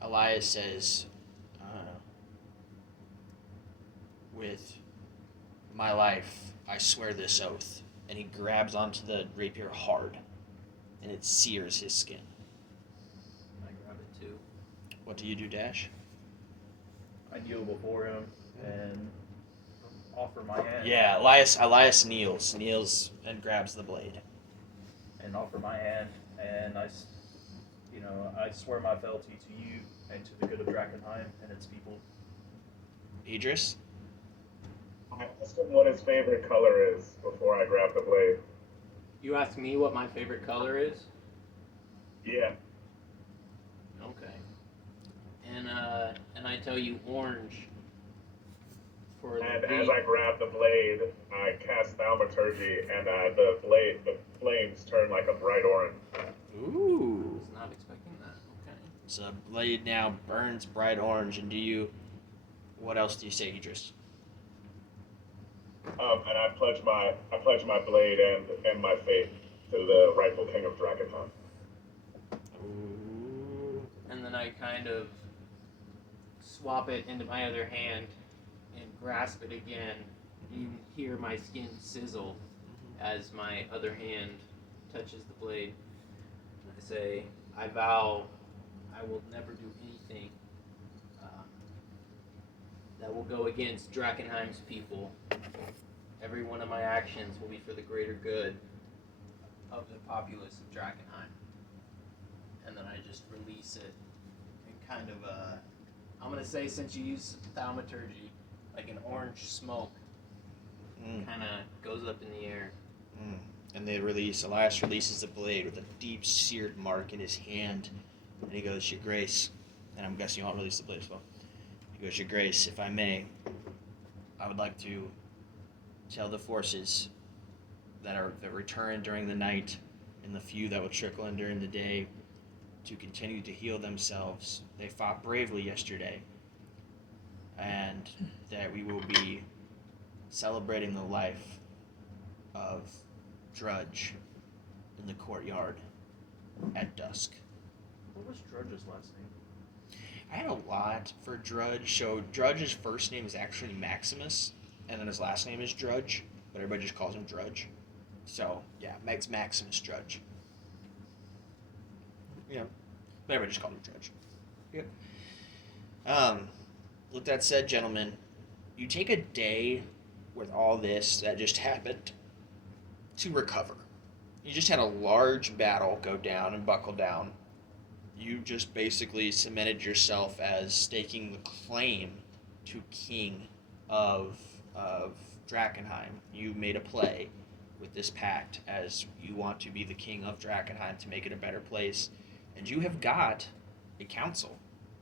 Elias says, with my life, I swear this oath. And he grabs onto the rapier hard, and it sears his skin. I grab it too. What do you do, Dash? I kneel before him and offer my hand. Yeah, Elias kneels and grabs the blade. And offer my hand, and I swear my fealty to you and to the good of Drakkenheim and its people. Idris? I asked him what his favorite color is before I grab the blade. You ask me what my favorite color is? Yeah. Okay. And I tell you orange for And the as I grab the blade, I cast thaumaturgy, and the flames turn like a bright orange. Ooh. was not expecting that. Okay. So blade now burns bright orange, and what else do you say, Idris? And I pledge my blade and my faith to the rightful king of Drakkenheim. Ooh. And then I kind of swap it into my other hand and grasp it again. You hear my skin sizzle as my other hand touches the blade. And I say, I vow I will never do anything that will go against Drakkenheim's people. Every one of my actions will be for the greater good of the populace of Drakkenheim. And then I just release it and kind of, I'm going to say, since you use thaumaturgy, like an orange smoke kind of goes up in the air. And Elias releases the blade with a deep seared mark in his hand. And he goes, Your Grace, and I'm guessing you won't release the blade as well. He goes, Your Grace, if I may, I would like to tell the forces that return during the night and the few that will trickle in during the day to continue to heal themselves. They fought bravely yesterday, and that we will be celebrating the life of Drudge in the courtyard at dusk. What was Drudge's last name? I had a lot for Drudge. So Drudge's first name is actually Maximus, and then his last name is Drudge, but everybody just calls him Drudge. So yeah, Maximus Drudge. Yeah, but everybody just called him Drudge. Yep. With that said, gentlemen, you take a day with all this that just happened to recover. You just had a large battle go down and buckle down. You just basically cemented yourself as staking the claim to king of of Drakkenheim. You made a play with this pact as you want to be the king of Drakkenheim to make it a better place, and you have got a council.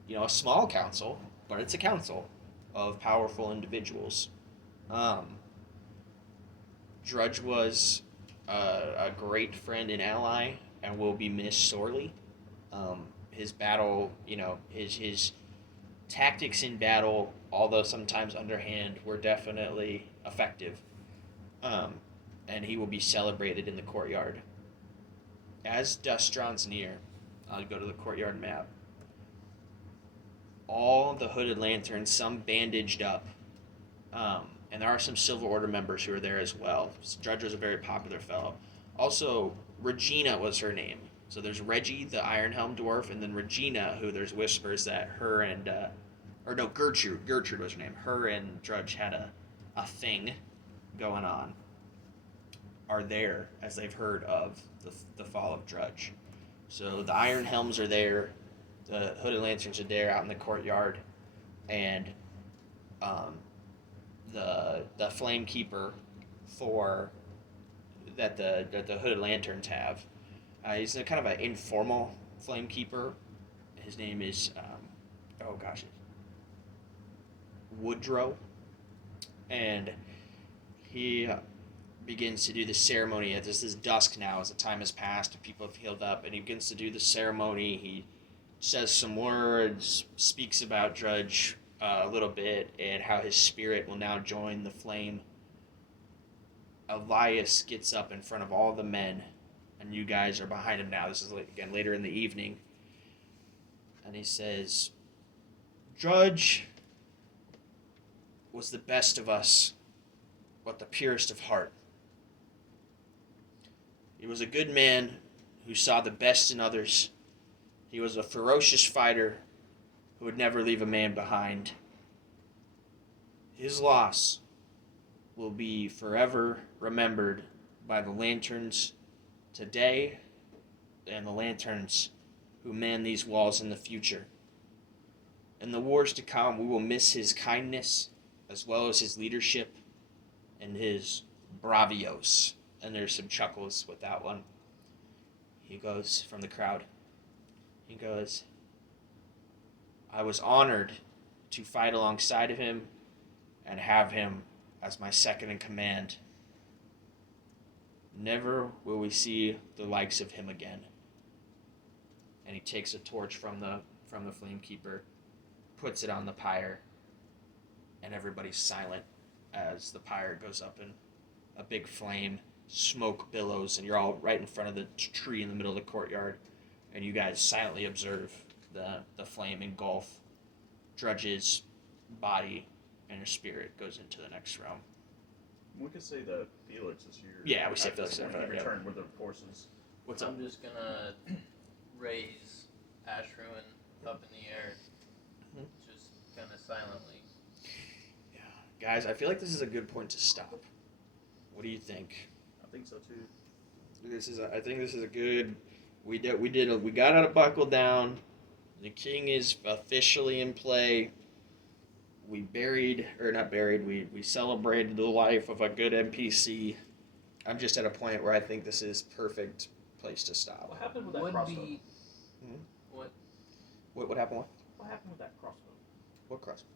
You know, a small council, but it's a council of powerful individuals. Um, Drudge was a great friend and ally, and will be missed sorely. His battle, his tactics in battle, although sometimes underhand, were definitely effective. Um, and he will be celebrated in the courtyard. As dusk draws near, I'll go to the courtyard map. All the hooded lanterns, some bandaged up, and there are some Silver Order members who are there as well. Drudge was a very popular fellow. Also, Regina was her name. So there's Reggie, the Iron Helm dwarf, and then Regina, who there's whispers that her and, or no, Gertrude was her name. Her and Drudge had a thing going on. Are there as they've heard of the fall of Drudge. So the Iron Helms are there, the Hooded Lanterns are there out in the courtyard, and um, the Flame Keeper for that the Hooded Lanterns have. He's a kind of an informal Flame Keeper. His name is oh gosh, Woodrow, and he begins to do the ceremony. This is dusk now, as the time has passed and people have healed up, and he begins to do the ceremony. He says some words, speaks about Drudge a little bit, and how his spirit will now join the flame. Elias gets up in front of all the men, and you guys are behind him now. This is, again, later in the evening. And he says, Drudge was the best of us, but the purest of heart. He was a good man who saw the best in others. He was a ferocious fighter who would never leave a man behind. His loss will be forever remembered by the lanterns today and the lanterns who man these walls in the future. In the wars to come, we will miss his kindness as well as his leadership and his bravios. And there's some chuckles with that one. He goes from the crowd. He goes, I was honored to fight alongside of him and have him as my second in command. Never will we see the likes of him again. And he takes a torch from the Flame Keeper, puts it on the pyre, and everybody's silent as the pyre goes up in a big flame. Smoke billows, and you're all right in front of the tree in the middle of the courtyard, and you guys silently observe the flame engulf Drudge's body, and her spirit goes into the next realm. We could say that Felix is here. Yeah, we say Felix is here. Return with the forces. What's up? I'm just gonna raise Ashruin up in the air, just kind of silently. Yeah, guys, I feel like this is a good point to stop. What do you think? I think so too. I think this is a good. We got out of Buckle Down. The king is officially in play. We celebrated the life of a good NPC. I'm just at a point where I think this is perfect place to stop. What happened with that Would crossbow? be What happened? What happened with that crossbow? What crossbow?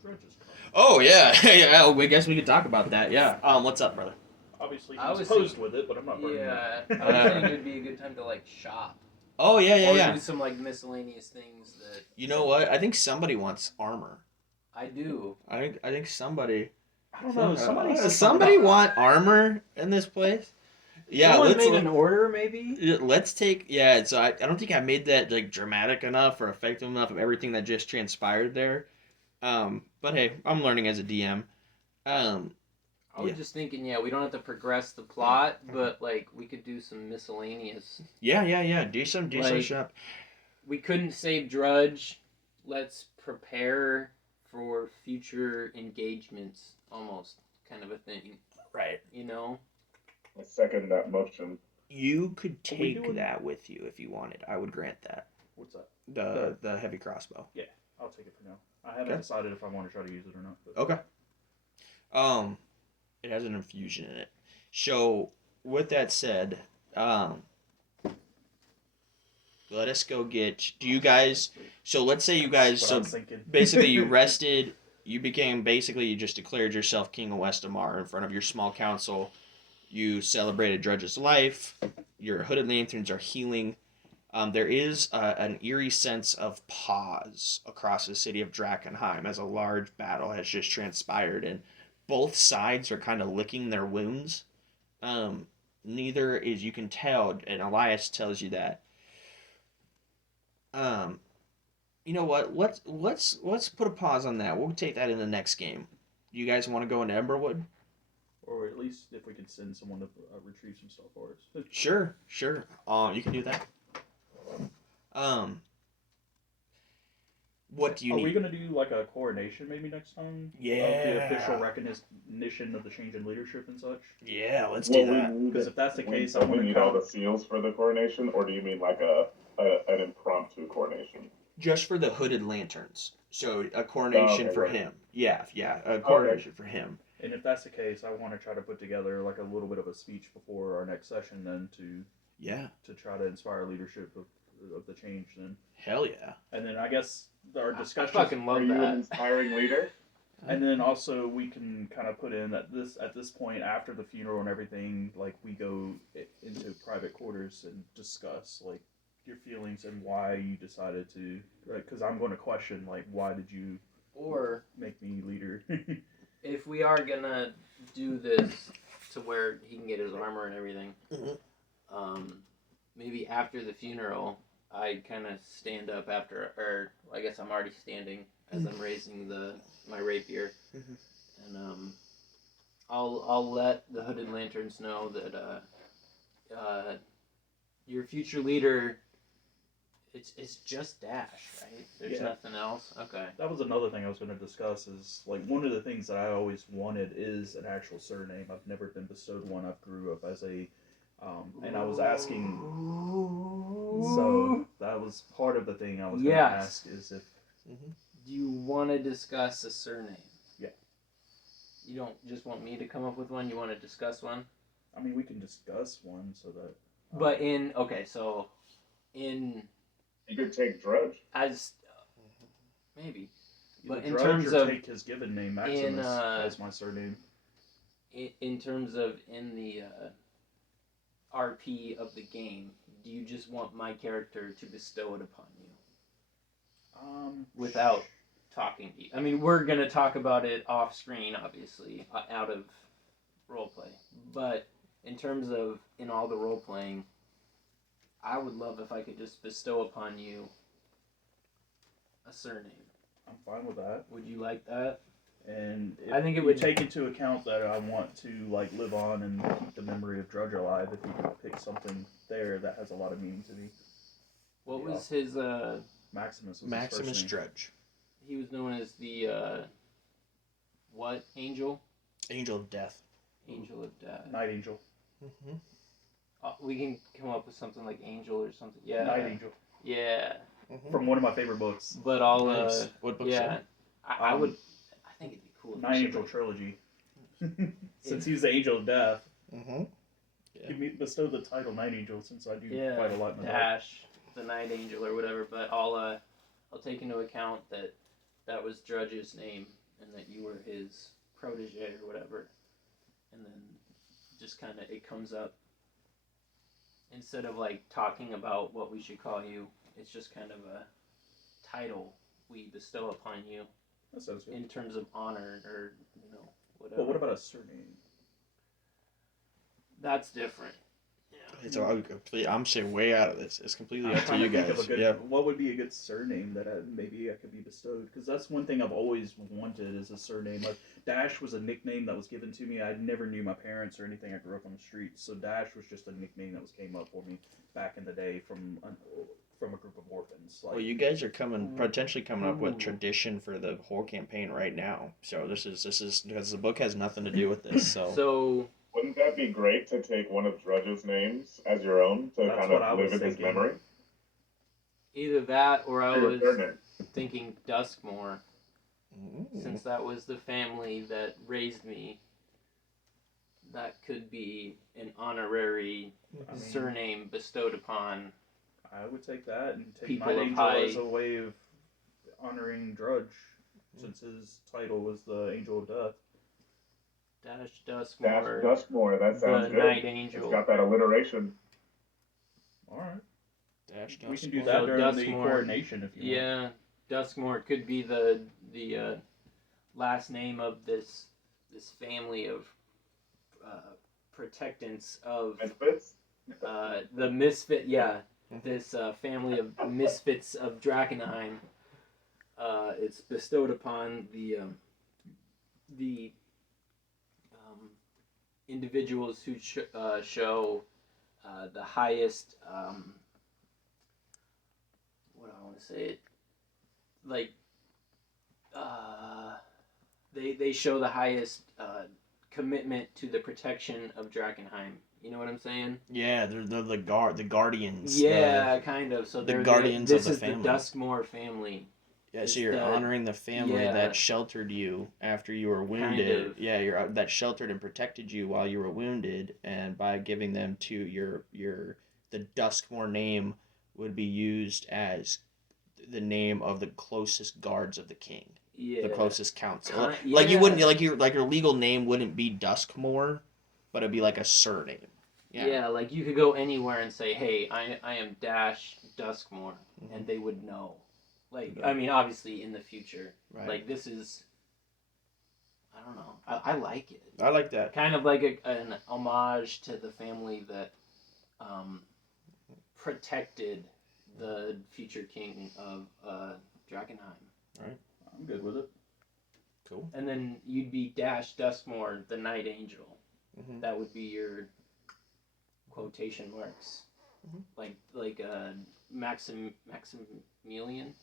Drudge's crossbow. Oh yeah, yeah. I guess we could talk about that. Yeah. What's up, brother? Obviously, I he's was posed with it, but I'm not burning Yeah, it. I was thinking it would be a good time to shop. Oh yeah, or yeah. do some miscellaneous things that. You know what? I think somebody wants armor. I do. I think somebody. I don't know. Somebody want armor in this place? Yeah, Someone made an order, maybe. Let's take. Yeah, so I don't think I made that dramatic enough or effective enough of everything that just transpired there. But hey, I'm learning as a DM. I was just thinking, we don't have to progress the plot, but we could do some miscellaneous. Yeah. Do some shop. We couldn't save Drudge. Let's prepare for future engagements, almost kind of a thing. Right. You know? I second that motion. You could take that with you if you wanted. I would grant that. What's that? The heavy crossbow. Yeah, I'll take it for now. I haven't Okay. decided if I want to try to use it or not. But... Okay. It has an infusion in it. So, with that said, let us go get. Do you guys? So let's say you guys. That's what I So was thinking. basically, you rested. You became basically. You just declared yourself king of Westamar in front of your small council. You celebrated Drudge's life. Your hooded lanterns are healing. There is an eerie sense of pause across the city of Drakkenheim as a large battle has just transpired, and both sides are kind of licking their wounds. Neither is you can tell, and Elias tells you that. Um, you know what? Let's put a pause on that. We'll take that in the next game. You guys want to go into Emberwood? Or at least if we could send someone to retrieve some stuff for us. Sure. You can do that. What do you Are need? we gonna do like a coronation maybe next time? Of the official recognition of the change in leadership and such. Yeah, let's do that. Because if that's the case, so I we want to need all the seals for the coronation, or do you mean like an impromptu coronation? Just for the hooded lanterns. So a coronation for him. Yeah, a coronation for him. And if that's the case, I want to try to put together like a little bit of a speech before our next session, then to try to inspire leadership of the change. Then hell yeah. And then I guess our discussion. I fucking love Are you that. an inspiring leader? And then also we can kind of put in that at this point after the funeral and everything, like we go into private quarters and discuss like your feelings and why you decided to. Because I'm going to question like why did you Or make me leader? if we are gonna do this to where he can get his armor and everything, maybe after the funeral, I kind of stand up after, or I guess I'm already standing as I'm raising my rapier, and I'll let the hooded lanterns know that your future leader. It's just Dash, right? There's nothing else. Okay. That was another thing I was going to discuss. Is like one of the things that I always wanted is an actual surname. I've never been bestowed one. I grew up as a, and I was asking. So that was part of the thing I was going to ask is if. Do you want to discuss a surname? Yeah. You don't just want me to come up with one. You want to discuss one? I mean, we can discuss one so that. But in. You could take Drudge. As maybe, Either but in Drudge terms or of take his given name Maximus as my surname. in terms of in the RP of the game, do you just want my character to bestow it upon you? Without talking to you. I mean, we're gonna talk about it off screen, obviously, out of roleplay. But in terms of in all the role playing. I would love if I could just bestow upon you a surname. I'm fine with that. Would you like that? And I think it would would take into account that I want to like live on and keep the memory of Drudge alive. If you could pick something there that has a lot of meaning to me. What was his Maximus? Was Maximus his first name. Drudge. He was known as the what angel? Angel of Death. Angel of Death. Night Angel. We can come up with something like Angel or something. Yeah. Night Angel. Yeah. From one of my favorite books. But all nice. What book? Yeah. I would. I think it'd be cool. Night Angel trilogy. Since he's the Angel of Death. Yeah. He bestowed the title Night Angel since I do quite a lot in the Dash, the Night Angel or whatever. But I'll take into account that was Drudge's name and that you were his protege or whatever, and then just kind of it comes up. Instead of like talking about what we should call you, it's just kind of a title we bestow upon you. That sounds good. In terms of honor or whatever. But what about a surname? That's different. Yeah. I'm saying way out of this. It's completely up to you guys. What would be a good surname that maybe I could be bestowed? Because that's one thing I've always wanted is a surname. Like Dash was a nickname that was given to me. I never knew my parents or anything. I grew up on the streets, so Dash was just a nickname that came up for me back in the day from a group of orphans. Well, you guys are potentially coming up with tradition for the whole campaign right now. So this is because the book has nothing to do with this. So. Wouldn't that be great to take one of Drudge's names as your own to kind of live in his memory? Either that, or I Say your was third name. thinking Duskmore, Ooh. since that was the family that raised me. That could be an honorary I mean, surname bestowed upon. I would take that and take People Night of Angel high- as a way of honoring Drudge, since his title was the Angel of Death. Dash Dash Duskmore, Duskmore. That sounds the good. Night It's Angel. got that alliteration. All right, Dash we can Duskmore. do that So during the Duskmore- coronation if you want. Yeah, Duskmore could be the last name of this family of protectants of Misfits? the Misfit. Yeah, this family of Misfits of Drakkenheim. It's bestowed upon the individuals who show the highest. What do I want to say? It like they show the highest commitment to the protection of Drakkenheim. You know what I'm saying? Yeah, they're the guardians. Yeah, kind of. So the they're guardians this of the is family. the Duskmore family. Yeah, It's so you're the- honoring the family yeah. that sheltered you after you were wounded. Kind of. Yeah, that sheltered and protected you while you were wounded, and by giving them to the Duskmore name would be used as the name of the closest guards of the king, Yeah. the closest council. Kind- Like you wouldn't yeah. like your legal name wouldn't be Duskmore, but it'd be like a surname. Yeah. Like you could go anywhere and say, "Hey, I am Dash Duskmore," Mhm. and they would know. Like, Right. I mean, obviously in the future. Right. Like this is. I don't know. I like it. I like that. Kind of like an homage to the family that protected the future king of Drakkenheim. I'm good with it. Cool. And then you'd be Dash Duskmore, the Night Angel. Mhm. That would be your quotation marks. Mhm. Like Maximilian?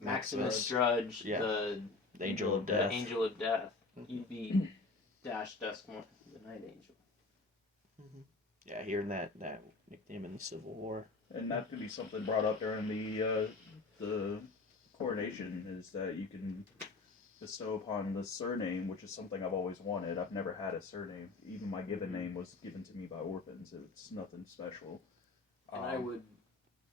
Maximus. Drudge, Yeah. the Angel of the Death. Angel of Death. Mhm. You'd be Dash Duskmore, the Night Angel. Yeah, hearing that nickname in the Civil War. And that could be something brought up during the coronation, is that you can bestow upon the surname, which is something I've always wanted. I've never had a surname. Even my given name was given to me by orphans. It's nothing special. And I would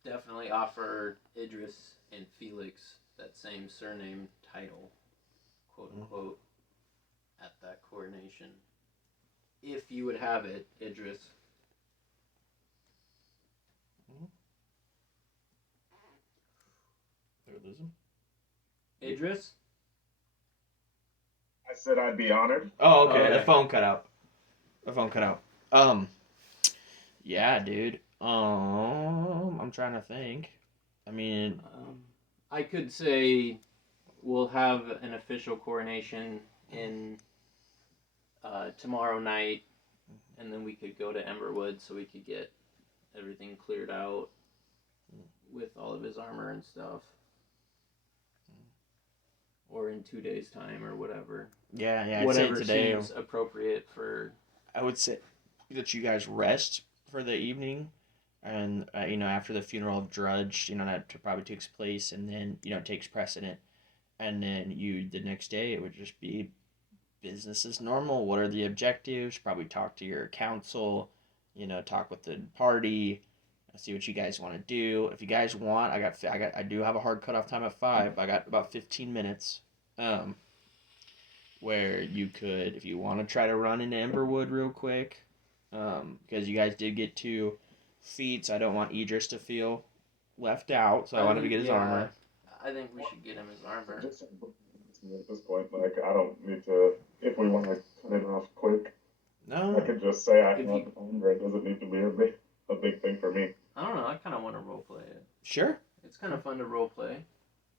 definitely offer Idris and Felix that same surname title, quote unquote, at that coronation. If you would have it, Idris. Did we lose him? Idris? I said I'd be honored. Oh, okay. Okay. The phone cut out. Yeah, dude. I'm trying to think. I mean, I could say we'll have an official coronation in tomorrow night, and then we could go to Emberwood so we could get everything cleared out with all of his armor and stuff. Or in 2 days' time, or whatever. yeah, I'd Whatever say today. seems appropriate for. I would say that you guys rest for the evening, and after the funeral of Drudge, that probably takes place, and then it takes precedent, and then the next day it would just be business as normal. What are the objectives? Probably talk to your council, talk with the party, see what you guys want to do. If you guys want, I do have a hard cutoff time at 5. I got about 15 minutes, where you could, if you want to try to run into Emberwood real quick, because you guys did get 2 feats. I don't want Idris to feel left out, so I want him to get his armor. I think we should get him his armor. Just at this point, like, I don't need to. If we want to cut it off quick, I No, could just say I If have you- armor. It doesn't need to be a big thing for me. I don't know. I kind of want to roleplay it. sure. It's kind of fun to roleplay.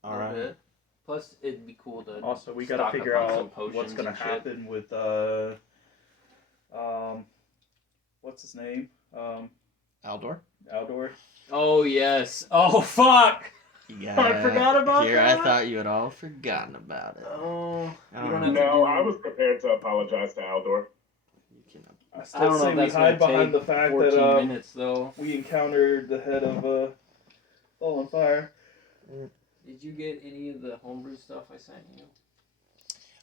All a little right. bit. Plus, it'd be cool to. Also, we got to stock figure up on some out what's potions going to and shit. happen with what's his name? Aldor. Aldor. Oh yes. Oh fuck. Yeah. I forgot about Here, that. I thought you had all forgotten about it. Oh. I You don't don't know. have to No, do- I was prepared to apologize to Aldor. You cannot. I I still don't know say if we that's hide gonna behind take the fact 14 that minutes though. we encountered the head of all on fire. Did you get any of the homebrew stuff I sent you?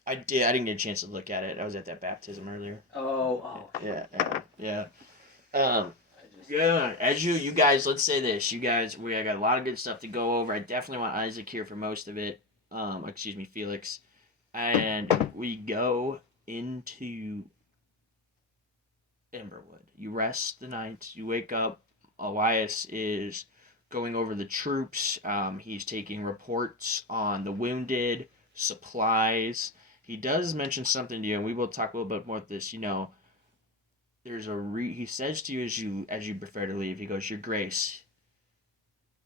I did. I didn't get a chance to look at it. I was at that baptism earlier. Oh. Yeah. I just Yeah. As you guys, let's say this. You guys, we got a lot of good stuff to go over. I definitely want Isaac here for most of it. Excuse me, Felix. And we go into Emberwood. You rest the night. You wake up. Elias is going over the troops. He's taking reports on the wounded, supplies. He does mention something to you, and we will talk a little bit more about this. He says to you as you prepare to leave. He goes, "Your Grace,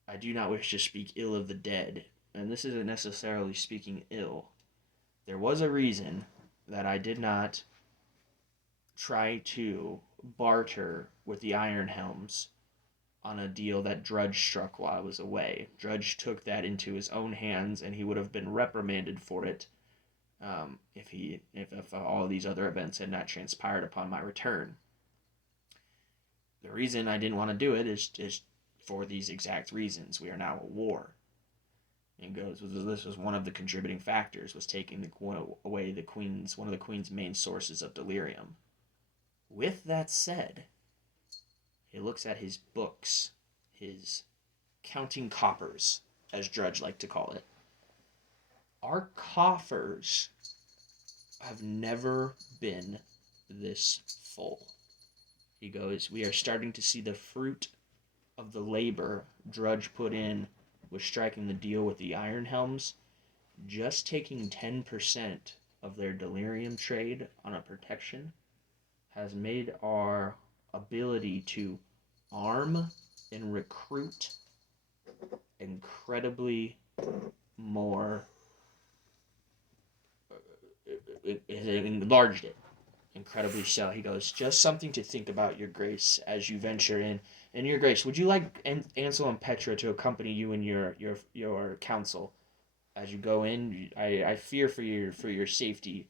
I do not wish to speak ill of the dead, and this isn't necessarily speaking ill. There was a reason that I did not try to barter with the Iron Helms on a deal that Drudge struck while I was away. Drudge took that into his own hands, and he would have been reprimanded for it if all these other events had not transpired upon my return. The reason I didn't want to do it is for these exact reasons. We are now at war." And goes, this was one of the contributing factors, was taking away one of the queen's main sources of delirium. With that said, he looks at his books, his counting coppers, as Drudge liked to call it. Our coffers have never been this full. He goes, we are starting to see the fruit of the labor Drudge put in with striking the deal with the Iron Helms. Just taking 10% of their delirium trade on a protection has made our ability to arm and recruit incredibly more. It enlarged it incredibly so. He goes, just something to think about, Your Grace, as you venture in. And Your Grace, would you like Ansel and Petra to accompany you and your council as you go in? I fear for your safety.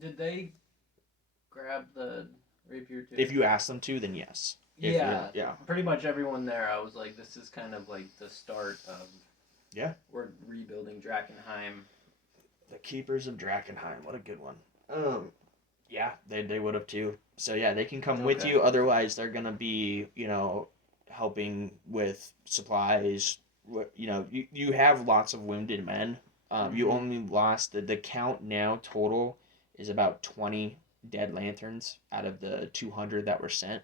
Did they grab the rapier too? If you ask them to, then yes. Yeah. Pretty much everyone there. I was like, this is kind of like the start of. Yeah. We're rebuilding Drakkenheim. The Keepers of Drakkenheim. What a good one. Yeah, they would have too. So yeah, they can come with you. Otherwise, they're gonna be helping with supplies. You have lots of wounded men. You only lost the count now total is about 20 dead lanterns out of the 200 that were sent.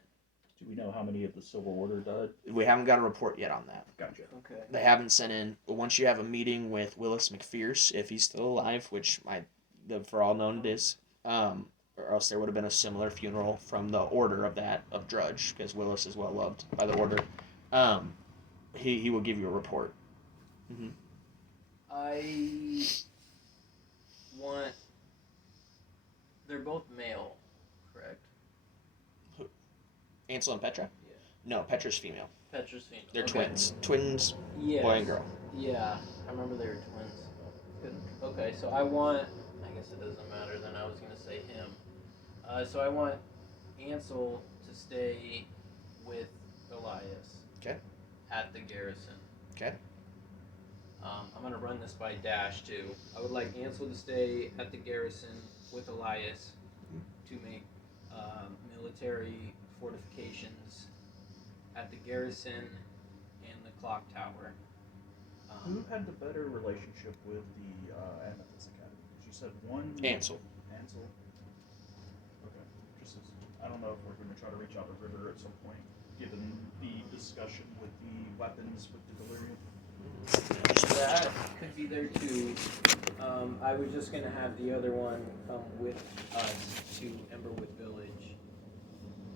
Do we know how many of the Silver Order died? We haven't got a report yet on that. Gotcha. Okay. They haven't sent in. But once you have a meeting with Willis McPherce, if he's still alive, which for all known it is, or else there would have been a similar funeral from the order of Drudge, because Willis is well loved by the order. He will give you a report. Mm-hmm. I want. They're both male, correct? Ansel and Petra? Yeah. No, Petra's female. Petra's female. They're okay. twins. Twins, Yes. boy and girl. Yeah, I remember they were twins. Okay, so I want. I guess it doesn't matter then. I was gonna say him. So I want Ansel to stay with Elias. Okay. At the garrison. Okay. I'm gonna run this by Dash too. I would like Ansel to stay at the garrison with Elias to make military fortifications at the garrison and the clock tower. Who had the better relationship with the Amethyst Academy? Because you said one. Ansel. Okay. I don't know if we're going to try to reach out the river at some point, given the discussion with the weapons with the delirium. That could be there too. I was just gonna have the other one come with us to Emberwood Village,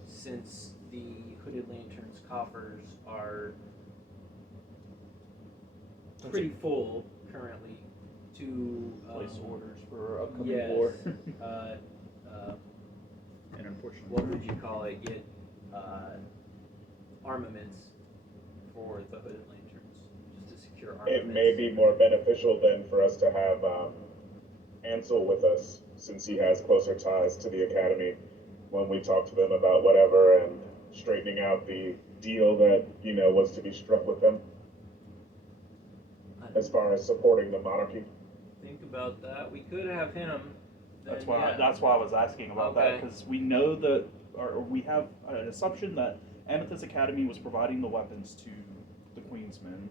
since the Hooded Lantern's coffers are pretty full currently. To Place orders for upcoming war. And unfortunately, what would you call it? Get armaments for the Hooded Lanterns, just to secure armaments. It may be more beneficial then for us to have Ansel with us, since he has closer ties to the academy, when we talk to them about whatever and straightening out the deal that was to be struck with them as far as supporting the monarchy? Think about that. We could have him. That's then, why. yeah. That's why I was asking about that, Okay. because we know that, or we have an assumption that Amethyst Academy was providing the weapons to the Queensmen.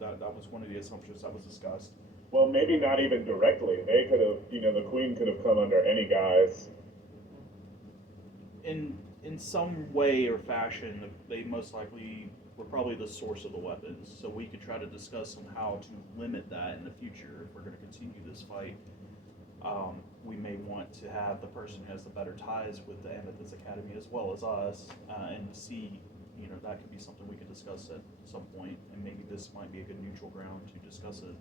That was one of the assumptions that was discussed. Well, maybe not even directly. They could have, the queen could have come under any guise. In some way or fashion, they most likely were probably the source of the weapons. So we could try to discuss on how to limit that in the future if we're going to continue this fight. We may want to have the person who has the better ties with the Amethyst Academy as well as us, and see, that could be something we could discuss at some point, and maybe this might be a good neutral ground to discuss it.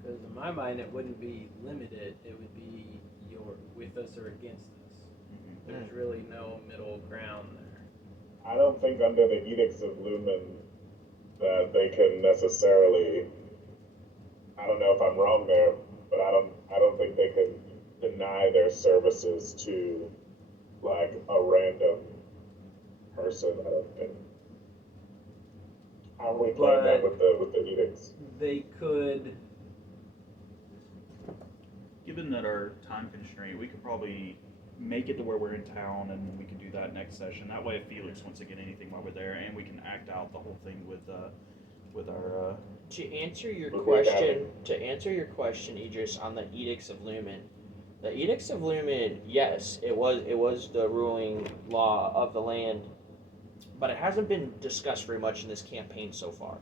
Because in my mind, it wouldn't be limited. It would be you're with us or against us. Mm-hmm. There's really no middle ground there. I don't think under the Edicts of Lumen that they can necessarily. I don't know if I'm wrong there, but I don't think they can deny their services to like a random person. I don't think. How are we playing that with the edicts? They could. Given that our time constraint, we could probably make it to where we're in town, and we can do that next session. That way, if Felix wants to get anything while we're there, and we can act out the whole thing with our. To answer your question, Idris, on the Edicts of Lumen, the Edicts of Lumen, yes, it was the ruling law of the land, but it hasn't been discussed very much in this campaign so far,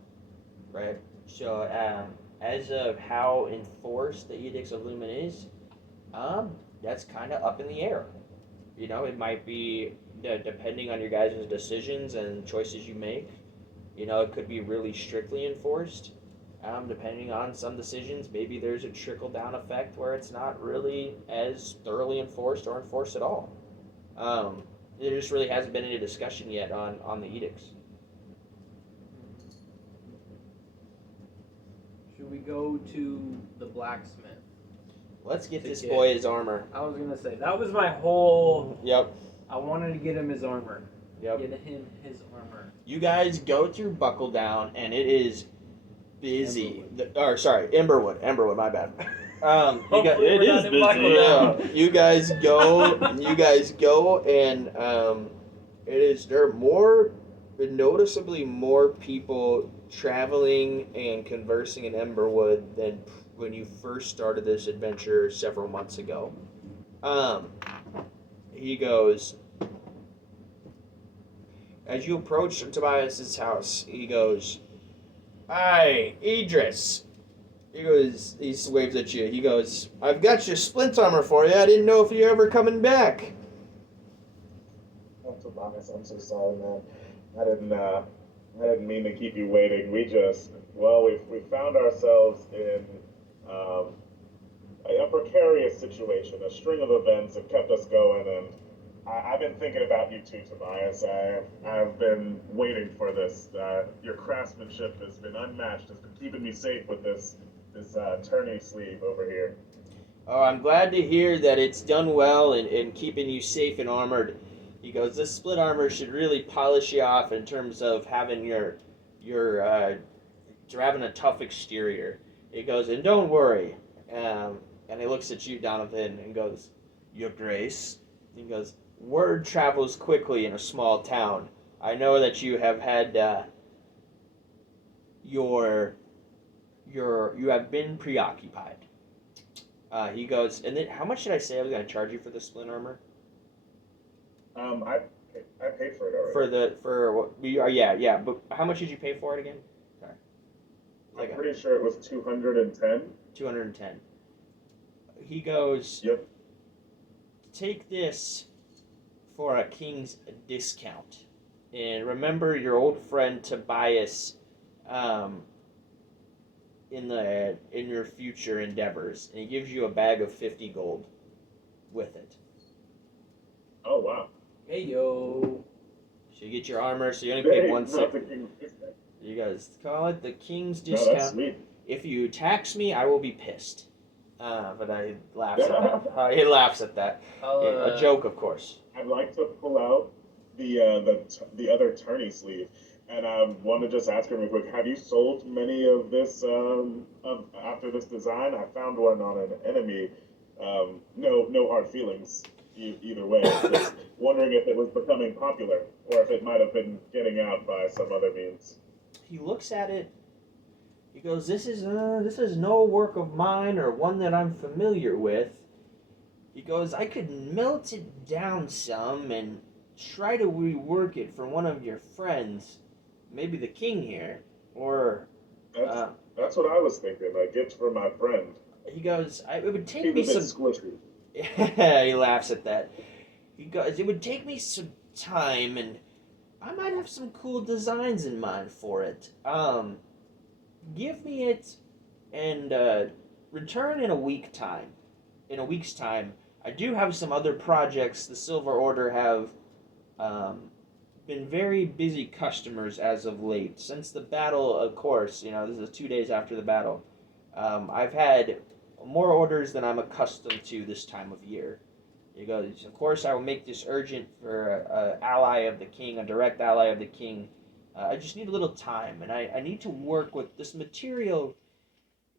right? So, as of how enforced the Edicts of Lumen is, that's kind of up in the air. It might be depending on your guys' decisions and choices you make. It could be really strictly enforced. Depending on some decisions, maybe there's a trickle-down effect where it's not really as thoroughly enforced or enforced at all. There just really hasn't been any discussion yet on the edicts. Should we go to the blacksmith? Let's get this Okay. boy his armor. I was gonna say that was my whole. Yep. I wanted to get him his armor. Yep. Get him his armor. You guys go through Buckle Down, and it is busy. Emberwood. Emberwood. My bad. Hopefully it we're not is in busy. Buckle Down. You guys go, and there are noticeably more people traveling and conversing in Emberwood than when you first started this adventure several months ago. He goes, as you approach Tobias's house, he goes, "Hi, Idris." He waves at you. He goes, "I've got your splint armor for you. I didn't know if you're ever coming back." Oh, Tobias, I'm so sorry, man. I didn't mean to keep you waiting. We found ourselves in a precarious situation. A string of events have kept us going, and I've been thinking about you too, Tobias. I've been waiting for this. Your craftsmanship has been unmatched. It's been keeping me safe with this tourney sleeve over here. Oh, I'm glad to hear that it's done well and keeping you safe and armored. He goes, "This split armor should really polish you off in terms of having having a tough exterior." He goes, "And don't worry." And he looks at you, Donovan, and goes, "Your Grace." He goes, "Word travels quickly in a small town. I know that you have had you have been preoccupied." He goes, "And then how much did I say I was going to charge you for the split armor?" I paid for it already. Yeah. But how much did you pay for it again? Sorry. I'm pretty sure it was 210. 210. He goes, Yep. "Take this for a king's discount. And remember your old friend Tobias in your future endeavors." And he gives you a bag of 50 gold with it. Oh, wow. Hey yo. So you get your armor, so you only paid Hey, one not cent. the king's discount. You guys call it the king's No, that's discount. sweet. If you tax me, I will be pissed. But he laughs at that. He laughs at that. A joke, of course. I'd like to pull out the other tourney sleeve, and I want to just ask him real quick: have you sold many of this of after this design? I found one on an enemy. No hard feelings either way. Just wondering if it was becoming popular or if it might have been getting out by some other means. He looks at it. He goes, this is no work of mine or one that I'm familiar with. He goes, I could melt it down some and try to rework it for one of your friends, maybe the king here, or That's uh, that's what I was thinking. A gift for my friend. he goes, it would take He's a me bit some. squishy. He laughs at that. He goes, it would take me some time, and I might have some cool designs in mind for it. Give me it, and return in a week time. In a week's time, I do have some other projects. The Silver Order have um, been very busy customers as of late. Since the battle, of course, this is 2 days after the battle. I've had more orders than I'm accustomed to this time of year. He goes, of course, I will make this urgent for a ally of the king, a direct ally of the king. I just need a little time, and I need to work with this material.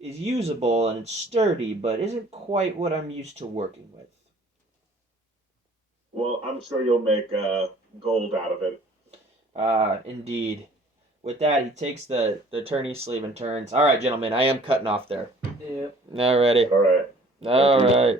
Is usable and it's sturdy, but isn't quite what I'm used to working with. Well, I'm sure you'll make gold out of it. Indeed. With that, he takes the attorney's sleeve and turns. All right, gentlemen, I am cutting off there. Yep. Alrighty. All right. Thank you. All right.